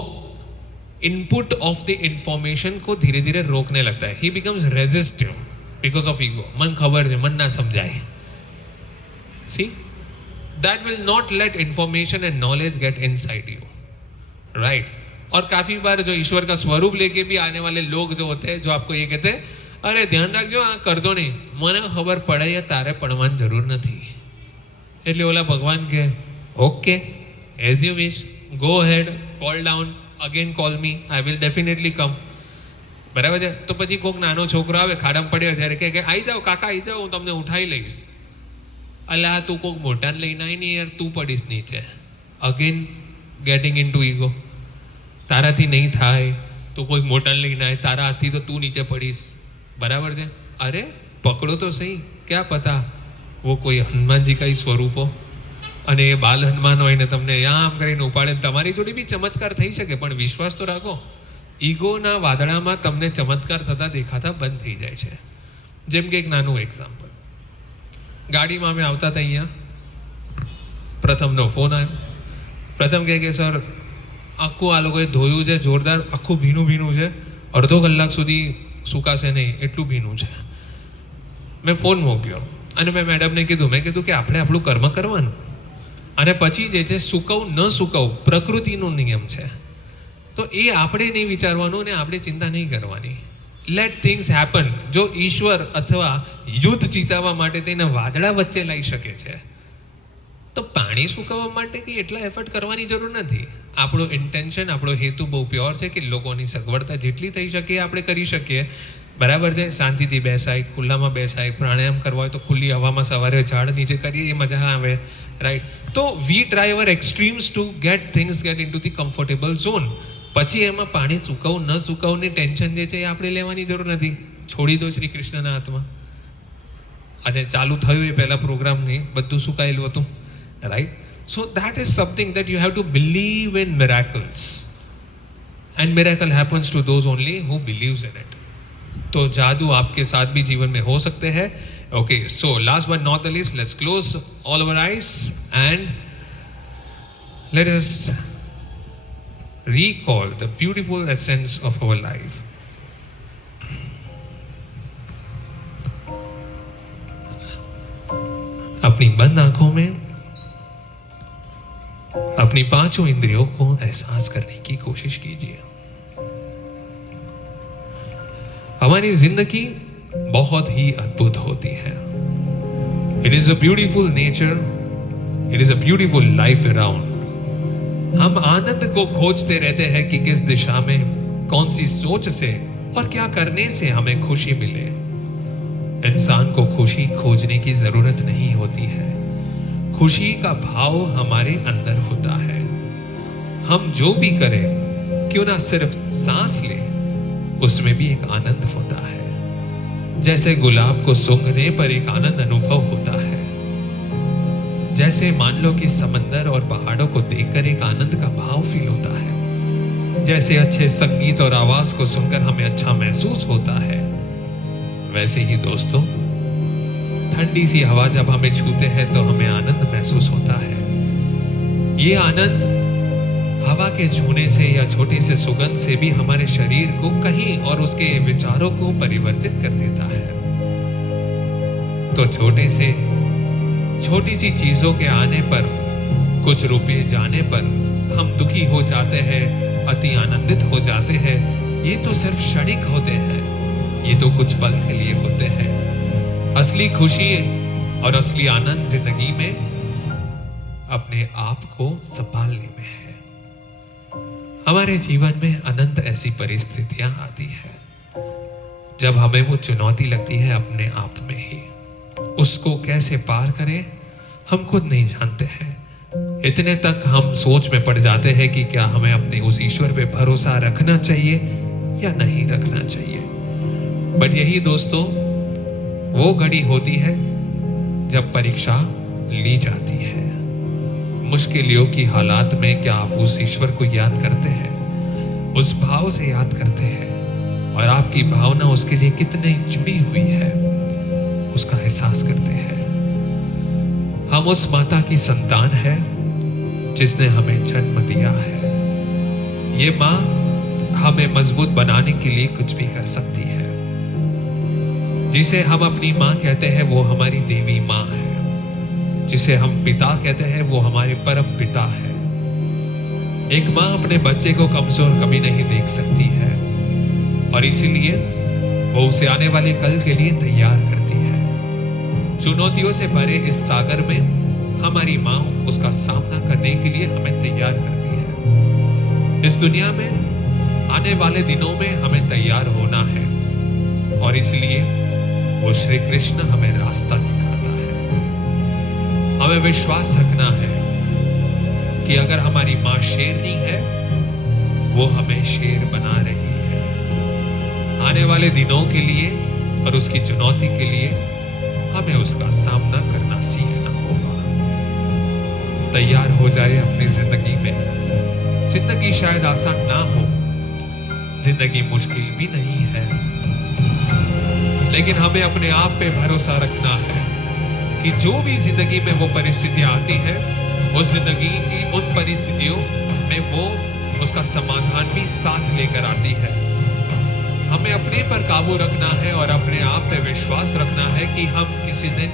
इनपुट ऑफ द इंफॉर्मेशन को धीरे धीरे रोकने लगता है. He becomes resistive because of ego. मन खबर है, मन ना समझाए. See, that will not let information and knowledge get inside you, right. और काफ़ी बार जो ईश्वर का स्वरूप लेके भी आने वाले लोग जो होते हैं, जो आपको ये कहते हैं, अरे ध्यान रखજો, આ કરતો નહીં, મને ખબર પડે યા તારે પડવાની જરૂર નથી. એટલે ઓલા ભગવાન કે okay, as you wish, go ahead, fall down, again call me, I will definitely come. બરાબર છે. તો પછી કોઈક નાનો છોકરો આવે ખાડામાં પડ્યો ત્યારે કે આવી જાઓ કાકા, આવી જાઓ, હું તમને ઉઠાવી લઈશ. અલા તું કોઈક મોટાને લઈને આવી ને યાર, તું પડીશ નીચે. Again getting into ego. તારાથી નહીં થાય તો કોઈ મોટાને લઈને આવે, તારા હાથથી તો તું નીચે પડીશ. બરાબર છે. અરે પકડો તો સહી, ક્યાં પતા वो कोई हनुमान जी का ही स्वरूप हो અને એ બાલ હનુમાન હોય ને તમને આમ કરીને ઉપાડે. તમારી જોડે બી ચમત્કાર થઈ શકે, પણ વિશ્વાસ તો રાખો, ઈગોના વાદળામાં તમને ચમત્કાર થતા દેખાતા બંધ થઈ જાય છે. જેમ કે એક નાનું એક્ઝામ્પલ, ગાડીમાં અમે આવતા હતા અહીંયા, પ્રથમનો ફોન આવ્યો. પ્રથમ કહે કે સર આખું આ લોકોએ ધોયું છે જોરદાર, આખું ભીનું ભીનું છે, અડધો કલાક સુધી સુકાશે નહીં એટલું ભીનું છે. મેં ફોન મૂક્યો અને મેં મેડમને કીધું, મેં કીધું કે આપણે આપણું કર્મ કરવાનું અને પછી જે છે સુકવવું ન સુકવવું પ્રકૃતિનો નિયમ છે. તો એ આપણે નહીં વિચારવાનું અને આપણે ચિંતા નહીં કરવાની. Let things happen. જો ઈશ્વર અથવા યુદ્ધ જીતવા માટે તેના વાદળા વચ્ચે લઈ શકે છે, તો પાણી સુકવવા માટે કંઈ એટલા એફર્ટ કરવાની જરૂર નથી. આપણો ઇન્ટેન્શન, આપણો હેતુ બહુ પ્યોર છે કે લોકોની સગવડતા જેટલી થઈ શકે આપણે કરી શકીએ. બરાબર છે. શાંતિથી બેસાય, ખુલ્લામાં બેસાય, પ્રાણાયામ કરવા હોય તો ખુલ્લી હવામાં સવારે ઝાડ નીચે કરીએ, એ મજા આવે, રાઈટ. તો we try our extremes to get things get in to the comfortable zone. પછી એમાં પાણી સુકવવું ન સુકવવાની ટેન્શન જે છે એ આપણે લેવાની જરૂર નથી. છોડી દો શ્રી કૃષ્ણના હાથમાં. અને ચાલુ થયું એ પહેલાં પ્રોગ્રામની બધું સુકાયેલું હતું, right? So that is something that you have to believe in miracles, and miracle happens to those only who believes in it. तो जादू आपके साथ भी जीवन में हो सकते हैं. Okay, so last but not the least, let's close all our eyes and let us recall the beautiful essence of our life. अपनी बंद आंखों में अपनी पांचों इंद्रियों को एहसास करने की कोशिश कीजिए. हमारी जिंदगी बहुत ही अद्भुत होती है. It is a beautiful nature, it is a beautiful life around, हम आनंद को खोजते रहते हैं कि किस दिशा में, कौन सी सोच से और क्या करने से हमें खुशी मिले। इंसान को खुशी खोजने की जरूरत नहीं होती है। खुशी का भाव हमारे अंदर होता है। हम जो भी करें, क्यों ना सिर्फ सांस ले, उसमें भी एक आनंद होता है। जैसे गुलाब को सूंघने पर एक आनंद अनुभव होता है, जैसे मान लो कि समंदर और पहाड़ों को देखकर एक आनंद का भाव फील होता है, जैसे अच्छे संगीत और आवाज को सुनकर हमें अच्छा महसूस होता है, वैसे ही दोस्तों ठंडी सी हवा जब हमें छूते हैं तो हमें आनंद महसूस होता है। ये आनंद हवा के छूने से या छोटे से सुगंध से भी हमारे शरीर को कहीं और उसके विचारों को परिवर्तित कर देता है। तो छोटी सी चीजों के आने पर, कुछ रुपए जाने पर हम दुखी हो जाते हैं, अति आनंदित हो जाते हैं। ये तो सिर्फ क्षणिक होते हैं, ये तो कुछ पल के लिए होते हैं। असली खुशी और असली आनंद जिंदगी में अपने आप को संभालने में है। हमारे जीवन में अनंत ऐसी परिस्थितियां आती है जब हमें वो चुनौती लगती है अपने आप में ही। उसको कैसे पार करें हम खुद नहीं जानते हैं। इतने तक हम सोच में पड़ जाते हैं कि क्या हमें अपने उस ईश्वर पे भरोसा रखना चाहिए या नहीं रखना चाहिए। बट यही दोस्तों वो घड़ी होती है जब परीक्षा ली जाती है। मुश्किलों की हालात में क्या आप उस ईश्वर को याद करते हैं, उस भाव से याद करते हैं, और आपकी भावना उसके लिए कितनी जुड़ी हुई है उसका एहसास करते हैं। हम उस माता की संतान है जिसने हमें जन्म दिया है। ये माँ हमें मजबूत बनाने के लिए कुछ भी कर सकती है। जिसे हम अपनी माँ कहते हैं वो हमारी देवी माँ है। जिसे हम पिता कहते हैं वो हमारे परम पिता है। एक माँ अपने बच्चे को कमजोर कभी नहीं देख सकती है, और इसीलिए वो उसे आने वाले कल के लिए तैयार करती है। चुनौतियों से भरे इस सागर में हमारी माँ उसका सामना करने के लिए हमें तैयार करती है। इस दुनिया में आने वाले दिनों में हमें तैयार होना है, और इसलिए वो श्री कृष्ण हमें रास्ता दिखाता है। हमें विश्वास रखना है कि अगर हमारी माँ शेरनी है, वो हमें शेर बना रही है। आने वाले दिनों के लिए और उसकी चुनौती के लिए हमें उसका सामना करना सीखना होगा। तैयार हो जाए अपनी जिंदगी में। जिंदगी शायद आसान ना हो, जिंदगी मुश्किल भी नहीं है, लेकिन हमें अपने आप पे भरोसा रखना है कि जो भी जिंदगी में वो परिस्थितियां आती है, उस जिंदगी की उन परिस्थितियों में वो उसका समाधान भी साथ लेकर आती है। हमें अपने पर काबू रखना है और अपने आप पे विश्वास रखना है कि हम किसी दिन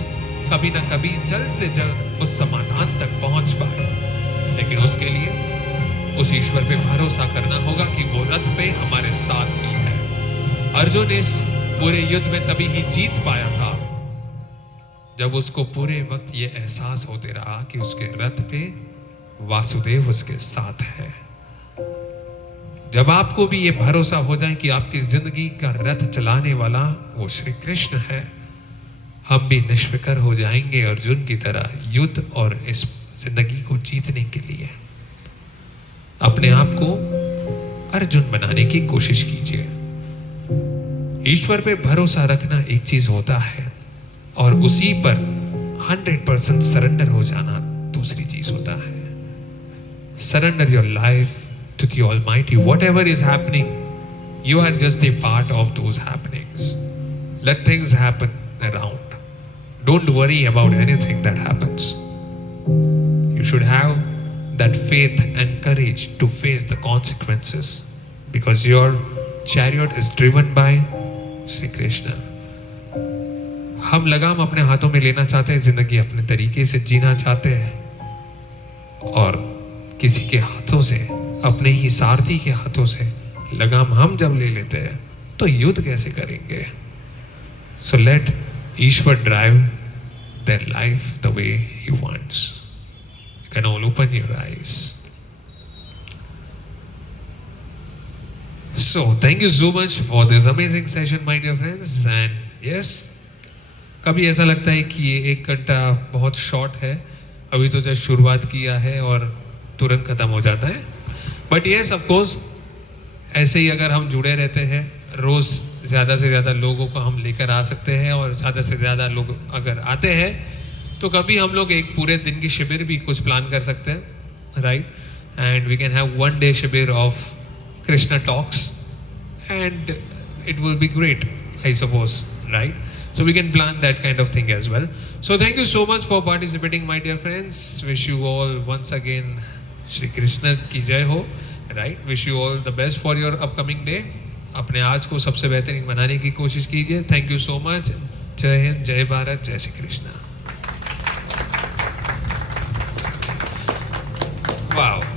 कभी ना कभी जल्द से जल्द उस समाधान तक पहुंच पाए। लेकिन उसके लिए उस ईश्वर पे भरोसा करना होगा कि वो रथ पे हमारे साथ ही है। अर्जुन इस पूरे युद्ध में तभी ही जीत पाया था जब उसको पूरे वक्त ये एहसास होते रहा कि उसके रथ पे वासुदेव उसके साथ है। जब आपको भी ये भरोसा हो जाए कि आपकी जिंदगी का रथ चलाने वाला वो श्री कृष्ण है, हम भी निष्फिक्र हो जाएंगे अर्जुन की तरह युद्ध और इस जिंदगी को जीतने के लिए। अपने आप को अर्जुन बनाने की कोशिश कीजिए। ईश्वर पे भरोसा रखना एक चीज होता है, और उसी पर 100% सरेंडर हो जाना दूसरी चीज होता है। Surrender your life to the Almighty. Whatever is happening, you are just a part of those happenings. Let things happen around. Don't worry about anything that happens. You should have that faith and courage to face the consequences, because your chariot is driven by Shri कृष्ण। हम लगाम अपने हाथों में लेना चाहते हैं, जिंदगी अपने तरीके से जीना चाहते हैं, और किसी के हाथों से, अपने ही सारथी के हाथों से लगाम हम जब ले लेते हैं तो युद्ध कैसे करेंगे? So let Ishwar drive their life the way he wants. You can all open your eyes. So, thank you so much for this amazing session, my dear friends. And yes, कभी ऐसा लगता है कि ये 1 घंटा बहुत शॉर्ट है, अभी तो जस्ट शुरुआत किया है और तुरंत ख़त्म हो जाता है. बट येस, ऑफ कोर्स, ऐसे ही अगर हम जुड़े रहते हैं, रोज़ ज़्यादा से ज़्यादा लोगों को हम लेकर आ सकते हैं और ज़्यादा से ज़्यादा लोग अगर आते हैं तो कभी हम लोग एक पूरे दिन की शिविर भी कुछ प्लान कर सकते हैं, right? And we can have 1 day शिविर of Krishna talks, and it will be great, I suppose, right? So we can plan that kind of thing as well. So thank you so much for participating, my dear friends. Wish you all once again Shri Krishna ki jai ho, right? Wish you all the best for your upcoming day. अपने आज को सबसे बेहतरीन बनाने की कोशिश कीजिए. Thank you so much. जय हिंद, जय भारत, जय श्री कृष्णा. Wow.